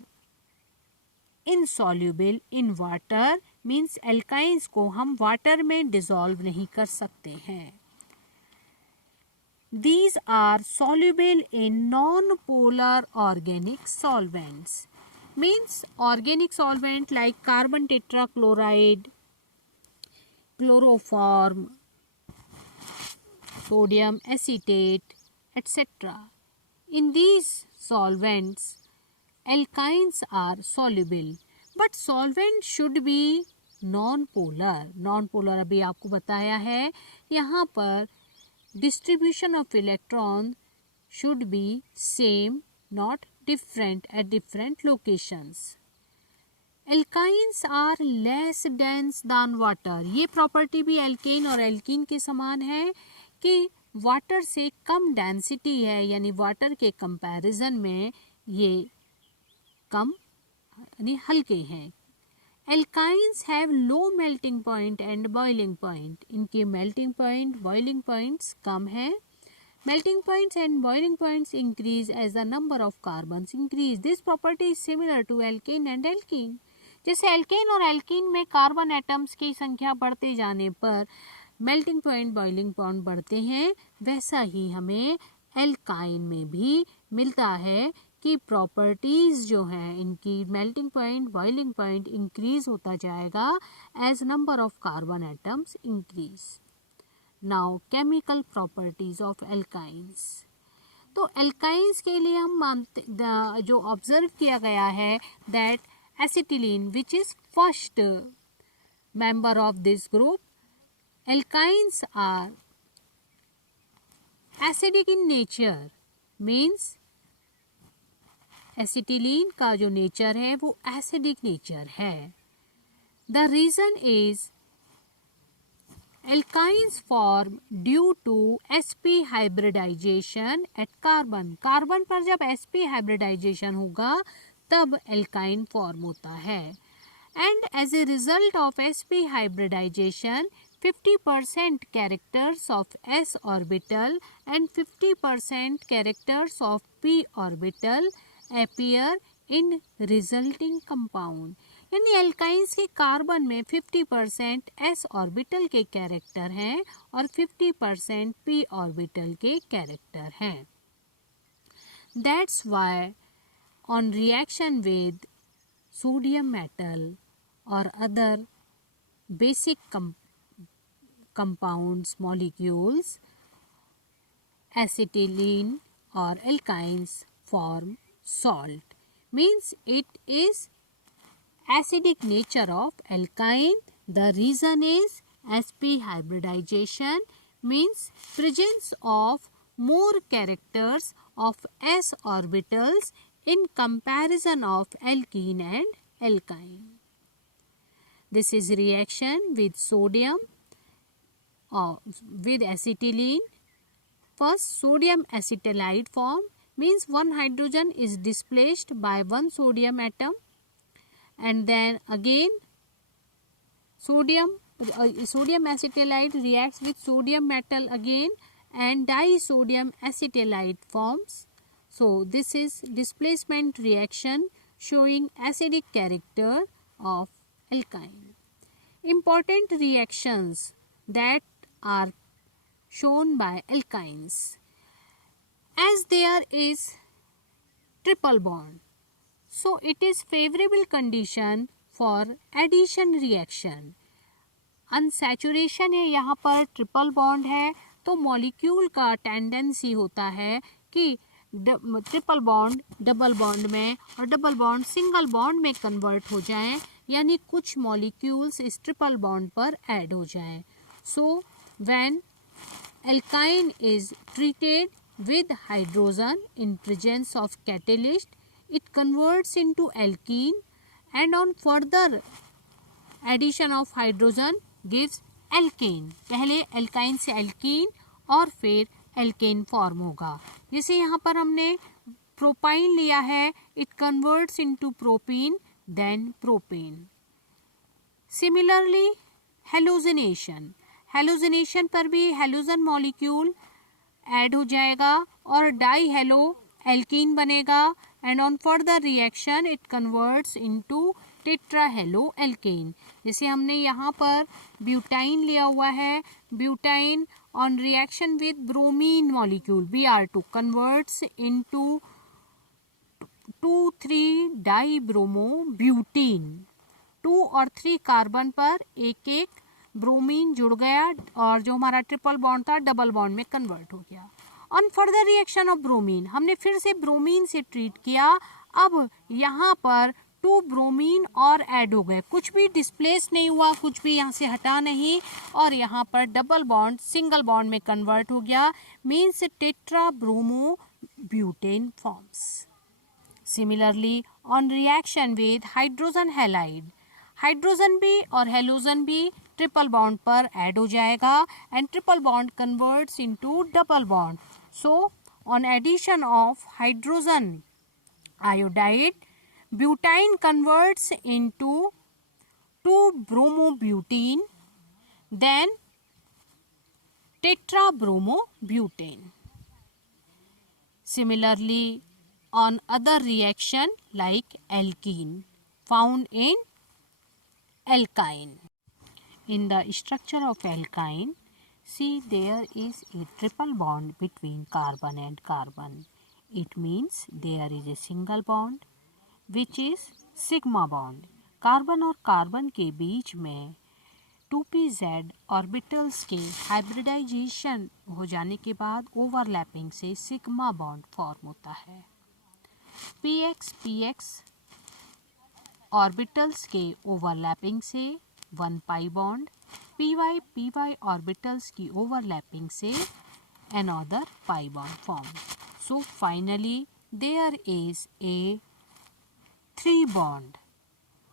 insoluble in water. Means alkynes को हम water में dissolve नहीं कर सकते हैं. These are soluble in non-polar organic solvents. Means organic solvent like carbon tetrachloride, chloroform, sodium acetate, etc. In these solvents, alkynes are soluble, but solvent should be non-polar. Non-polar अभी आपको बताया है. यहाँ पर distribution of electron should be same, not different at different locations. Alkynes are less dense than water. ये प्रॉपर्टी भी एल्केन और एल्कीन के समान है कि वाटर से कम डेंसिटी है, यानी वाटर के कंपैरिजन में ये कम यानी हल्के हैं. Alkynes have low melting point and boiling point. इनके मेल्टिंग पॉइंट, बॉइलिंग पॉइंट्स कम है. Melting points and boiling points increase as the number of carbons increase. This property is similar to alkane and alkene. जैसे एल्केन और एल्कीन में कार्बन एटम्स की संख्या बढ़ते जाने पर मेल्टिंग पॉइंट, बॉइलिंग पॉइंट बढ़ते हैं, वैसा ही हमें एल्काइन में भी मिलता है कि प्रॉपर्टीज जो हैं इनकी melting point, boiling point increase होता जाएगा as number of carbon atoms increase. Now chemical properties of alkynes. तो एल्काइंस के लिए हम मानते जो ऑब्जर्व किया गया है that acetylene which is first member of this group. Alkynes are acidic in nature. Means acetylene का जो नेचर है वो एसिडिक नेचर है. The reason is alkynes form due to sp hybridisation at carbon. Carbon पर जब sp हाइब्रिडाइजेशन होगा तब एल्काइन फॉर्म होता है. And as a result of sp hybridisation 50% characters of s orbital and 50% characters of p orbital appear in resulting compound. यानी एल्काइंस के कार्बन में 50% s ऑर्बिटल के कैरेक्टर हैं और 50% p ऑर्बिटल के कैरेक्टर हैं. That's why on reaction with sodium metal or other basic compounds, molecules, acetylene or alkynes form salt. Means it is acidic nature of alkyne. The reason is sp hybridization, means presence of more characters of s orbitals in comparison of alkene and alkyne. This is reaction with sodium with acetylene. First, sodium acetylide form, means one hydrogen is displaced by one sodium atom, and then again sodium acetylide reacts with sodium metal again and disodium acetylide forms. So this is displacement reaction showing acidic character of alkyne. Important reactions that are shown by alkynes. As there is triple bond, so it is favorable condition for addition reaction. Unsaturation है, यहाँ पर ट्रिपल बॉन्ड है, तो मॉलिक्यूल का टेंडेंसी होता है कि ट्रिपल बॉन्ड डबल बॉन्ड में और डबल बॉन्ड सिंगल बॉन्ड में कन्वर्ट हो जाएं, यानी कुछ मॉलिक्यूल्स इस ट्रिपल बॉन्ड पर ऐड हो जाएं. So when alkyne is treated with hydrogen in presence of catalyst, it converts into alkene, and on further addition of hydrogen gives alkane. पहले alkyne से alkene और फिर alkane फॉर्म होगा. जैसे यहाँ पर हमने प्रोपाइन लिया है, it converts into propene, then propane. Similarly, halogenation. Halogenation पर भी हेलोजन मॉलिक्यूल ऐड हो जाएगा और डाई हेलो एल्कीन बनेगा, and on further reaction it converts into tetra halo alkane. जैसे हमने यहाँ पर ब्यूटाइन लिया हुआ है, butyne on reaction with bromine molecule Br2 converts into 2,3-dibromobutene। 2 और 3 कार्बन पर एक एक ब्रोमीन जुड़ गया और जो हमारा ट्रिपल बॉन्ड था डबल बॉन्ड में कन्वर्ट हो गया। On further reaction of bromine, हमने फिर से ब्रोमीन से ट्रीट किया। अब यहाँ पर 2 ब्रोमीन और ऐड हो गए, कुछ भी डिस्प्लेस नहीं हुआ, कुछ भी यहाँ से हटा नहीं, और यहाँ पर डबल बॉन्ड सिंगल बॉन्ड में कन्वर्ट हो गया, means tetra bromo butane forms. Similarly, on reaction with hydrogen halide, hydrogen भी और हेलोजन भी ट्रिपल बॉन्ड पर ऐड हो जाएगा and triple bond converts into double bond. So on addition of hydrogen iodide, butyne converts into 2-bromobutene, then tetrabromobutane. Similarly, on other reaction like alkene found in alkyne. In the structure of alkyne, see there is a triple bond between carbon and carbon. It means there is a single bond which is sigma bond. Carbon और कार्बन के बीच में 2pz ऑर्बिटल्स के हाइब्रिडाइजेशन हो जाने के बाद ओवरलैपिंग से सिग्मा बॉन्ड फॉर्म होता है। px ऑर्बिटल्स के ओवरलैपिंग से 1pi बॉन्ड, py ऑर्बिटल्स की ओवरलैपिंग से another pi bond form. So finally there is a 3 bond,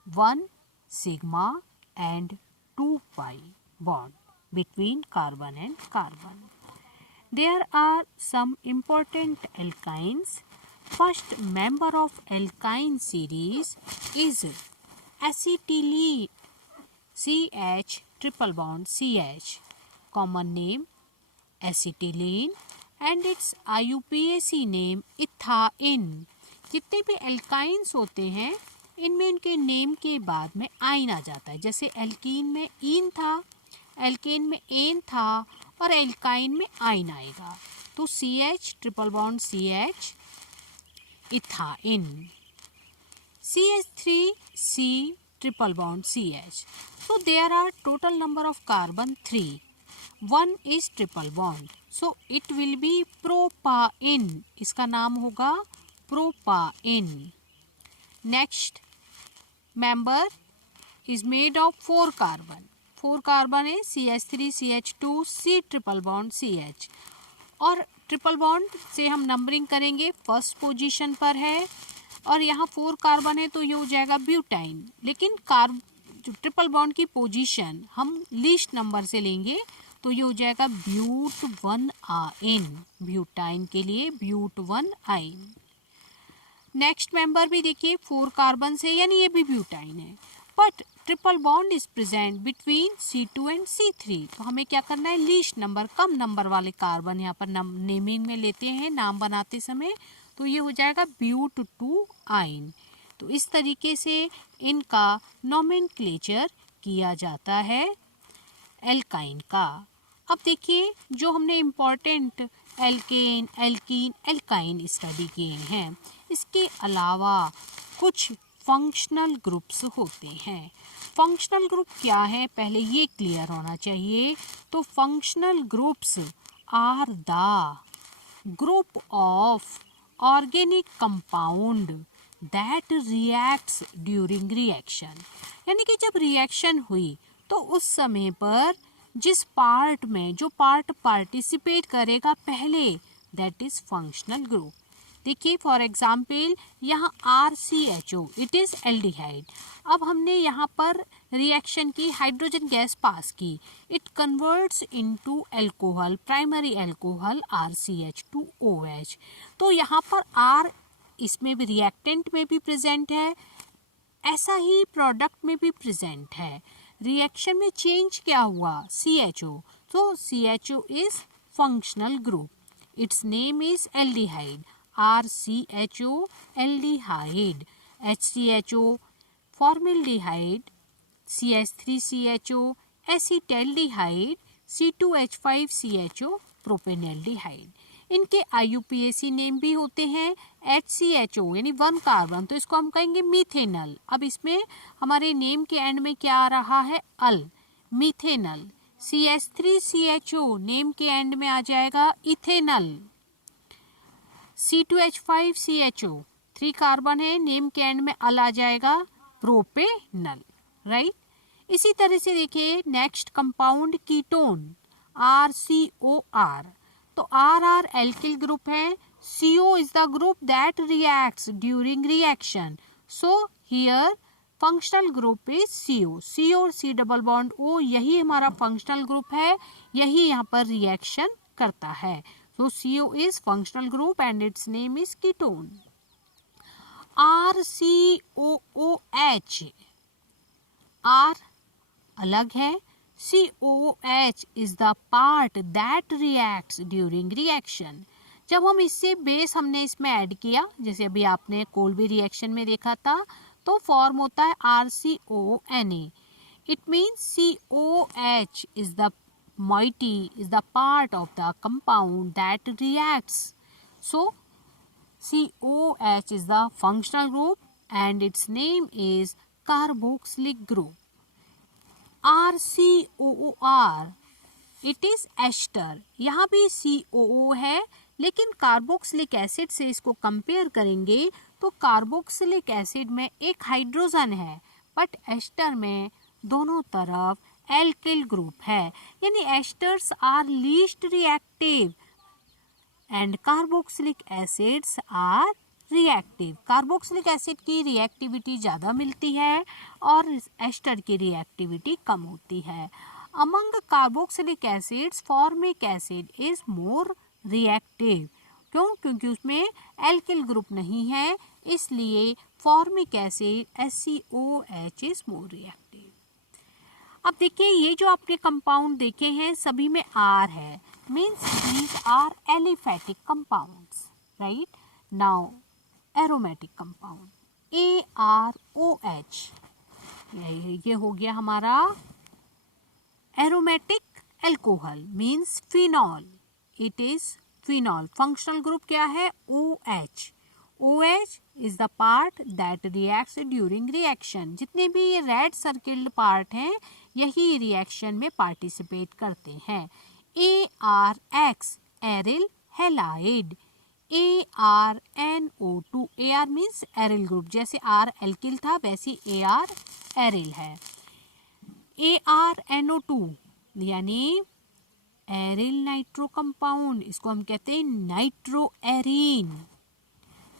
1 sigma and 2 pi bond between carbon and carbon. There are some important alkynes. First member of alkyne series is acetylene, CH triple bond CH, common name acetylene and its IUPAC name ethyne. जितने भी एल्काइंस होते हैं इनमें इनके नेम के बाद में आइन आ जाता है, जैसे एल्कीन में इन था, एल्केन में एन था और एल्काइन में आइन आएगा। तो CH triple bond CH ethyne, CH3C triple bond CH. So there are total number of carbon 3. 1 is triple bond. So it will be propane. इसका नाम होगा propane. Next member is made of 4 carbon. 4 carbon है CH3 CH2 C triple bond CH. और ट्रिपल बॉन्ड से हम नंबरिंग करेंगे, फर्स्ट पोजीशन पर है और यहाँ 4 कार्बन है तो ये हो जाएगा ब्यूटाइन। लेकिन जो ट्रिपल बॉन्ड की पोजीशन हम लीस्ट नंबर से लेंगे तो ये हो जाएगा ब्यूट-1-आइन, ब्यूटाइन के लिए ब्यूट-1-आइन। नेक्स्ट मेंबर भी देखिए 4 कार्बन से, यानी ये भी ब्यूटाइन है, but triple bond is present between C2 and C3। तो हमें क्या करना है, लीस्ट नंबर कम नंबर वाले कार्बन यहाँ पर नेमिंग में लेते हैं नाम बनाते समय, तो ये हो जाएगा ब्यूट-2-आइन। तो इस तरीके से इनका नोमेनक्लेचर किया जाता है एल्काइन का। अब देखिए जो हमने important alkane, alkene, alkyne study किए हैं, इसके अलावा कुछ फंक्शनल ग्रुप्स होते हैं। फंक्शनल ग्रुप क्या है पहले ये क्लियर होना चाहिए। तो functional groups are the group of organic compound that reacts during reaction, यानी कि जब रिएक्शन हुई तो उस समय पर जिस पार्ट में जो पार्ट पार्टिसिपेट करेगा पहले, दैट इज फंक्शनल ग्रुप। देखिए फॉर एग्जाम्पल यहाँ RCHO इट इज एल्डिहाइड। अब हमने यहाँ पर रिएक्शन की, हाइड्रोजन गैस पास की, it converts into alcohol, primary alcohol RCH2OH। तो यहाँ पर R इसमें भी रिएक्टेंट में भी प्रेजेंट है, ऐसा ही प्रोडक्ट में भी प्रेजेंट है। रिएक्शन में चेंज क्या हुआ, CHO, तो CHO is functional group, it's name is aldehyde, RCHO aldehyde, HCHO formaldehyde, CH3CHO acetaldehyde, C2H5CHO propanaldehyde. इनके IUPAC नेम भी होते हैं HCHO यानी 1 कार्बन, तो इसको हम कहेंगे मीथेनल। अब इसमें हमारे नेम के एंड में क्या आ रहा है, अल, मीथेनल। CH3CHO नेम के एंड में आ जाएगा इथेनल। C2H5CHO 3 कार्बन है, नेम के एंड में अल आ जाएगा प्रोपेनल, राइट। इसी तरह से देखिए नेक्स्ट कंपाउंड कीटोन RCOR। तो RR एल्किल ग्रुप है, CO is the group that reacts during reaction, so here functional group is CO। C और C डबल बॉन्ड O यही हमारा फंक्शनल ग्रुप है, यही यहाँ पर रिएक्शन करता है। So CO is functional group and its name is ketone. RCOOH, R अलग है, COOH is the part that reacts during reaction। जब हम इससे बेस हमने इसमें ऐड किया, जैसे अभी आपने कोल्बी रिएक्शन में देखा था, तो फॉर्म होता है RCONA। It means COH is the moiety is the part of the compound that reacts. So COH is the functional group and its name is carboxylic group. RCOOR it is ester। यहाँ भी COO है, लेकिन कार्बोक्सिलिक एसिड से इसको कंपेयर करेंगे तो कार्बोक्सिलिक एसिड में एक हाइड्रोजन है, बट एस्टर में दोनों तरफ एल्किल ग्रुप है, यानी esters are least reactive and carboxylic acids are reactive. Carboxylic acid की रिएक्टिविटी ज़्यादा मिलती है और एस्टर की रिएक्टिविटी कम होती है। Among carboxylic acids formic acid is more reactive. क्यों? क्योंकि उसमें एल्किल ग्रुप नहीं है, इसलिए formic acid SCOH is more reactive. अब देखिए ये जो आपने कंपाउंड देखे हैं सभी में R है, means these are aliphatic compounds, right. Now aromatic compound AROH, ये हो गया हमारा aromatic alcohol, means phenol, it is phenol. Functional group क्या है, OH। OH is the part that reacts during reaction। जितने भी ये रेड सर्किल्ड पार्ट हैं यही रिएक्शन में पार्टिसिपेट करते हैं। ARX aryl halide, ARNO2, AR means aryl group, जैसे R एल्किल था वैसी AR एरिल है। ARNO2 यानी एरिल नाइट्रो कंपाउंड, इसको हम कहते हैं नाइट्रो एरीन,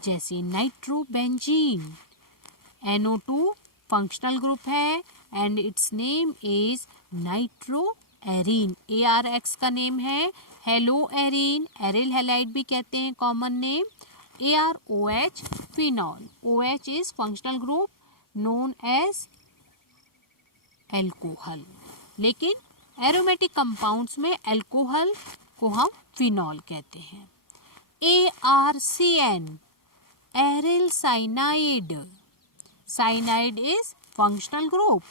जैसे नाइट्रोबेंजीन। NO2 फंक्शनल ग्रुप है and its name is nitro arene. ARX का नेम है हेलो एरीन, एरिल हैलाइड भी कहते हैं common name. AROH phenol, OH is functional group known as alcohol, लेकिन एरोमेटिक कंपाउंड्स में एल्कोहल को हम फिनॉल कहते हैं। ARCN aryl cyanide, cyanide is functional group.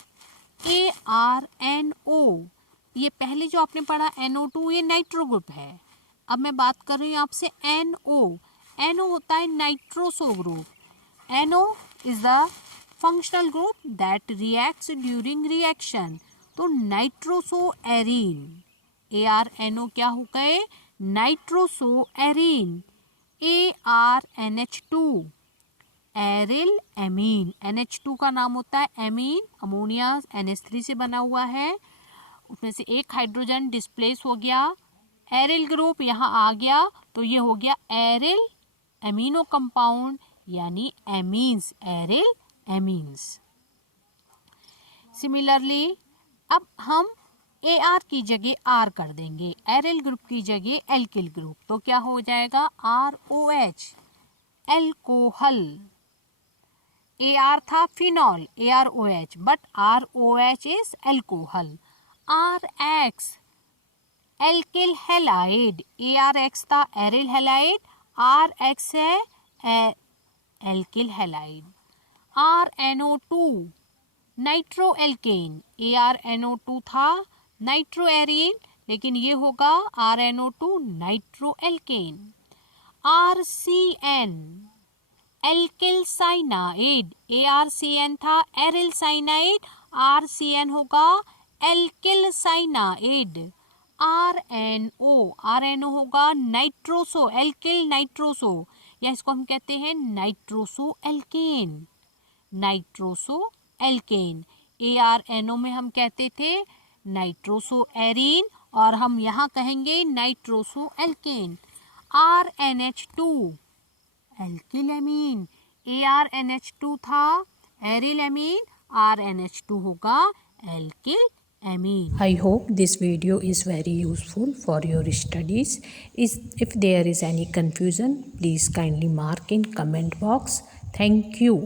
ARNO, ये पहले जो आपने पढ़ा NO2 ये नाइट्रो ग्रुप है। अब मैं बात कर रही हूँ आपसे NO, NO होता है nitroso group. NO is the functional group that reacts during reaction, तो नाइट्रोसो एरीन। ARNO क्या हो गए, nitroso arene. ARNH2 aryl amine, NH2 का नाम होता है एमीन, अमोनिया NH3 से बना हुआ है, उसमें से एक हाइड्रोजन डिस्प्लेस हो गया, एरिल ग्रुप यहाँ आ गया, तो ये हो गया एरिल एमिनो कंपाउंड यानी एमीन्स, एरिल एमीन्स। सिमिलरली अब हम AR की जगह R कर देंगे, एरिल ग्रुप की जगह एल्किल ग्रुप, तो क्या हो जाएगा ROH एल्कोहल। AR था phenol, AROH, but ROH is alcohol. RX alkyl halide, ARX था एरिल हैलाइड, RX है alkyl halide. RNO2 nitro alkane, ARNO2 था नाइट्रो एरीन, लेकिन ये होगा RNO2 nitro alkane. RCN alkyl cyanide, ARCN था एरिल साइनाइड, RCN होगा एल्किल साइनाइड। RNO होगा नाइट्रोसो एल्किल नाइट्रोसो, या इसको हम कहते हैं nitroso alkane. Nitroso alkane ARNO में हम कहते थे नाइट्रोसो एरीन, और हम यहाँ कहेंगे nitroso alkene. RNH2 alkyl amine, ARNH2 था एरिल एमीन, RNH2 होगा alkyl amine. I hope this video is very useful for your studies. If there is any confusion, please kindly mark in comment box. Thank you.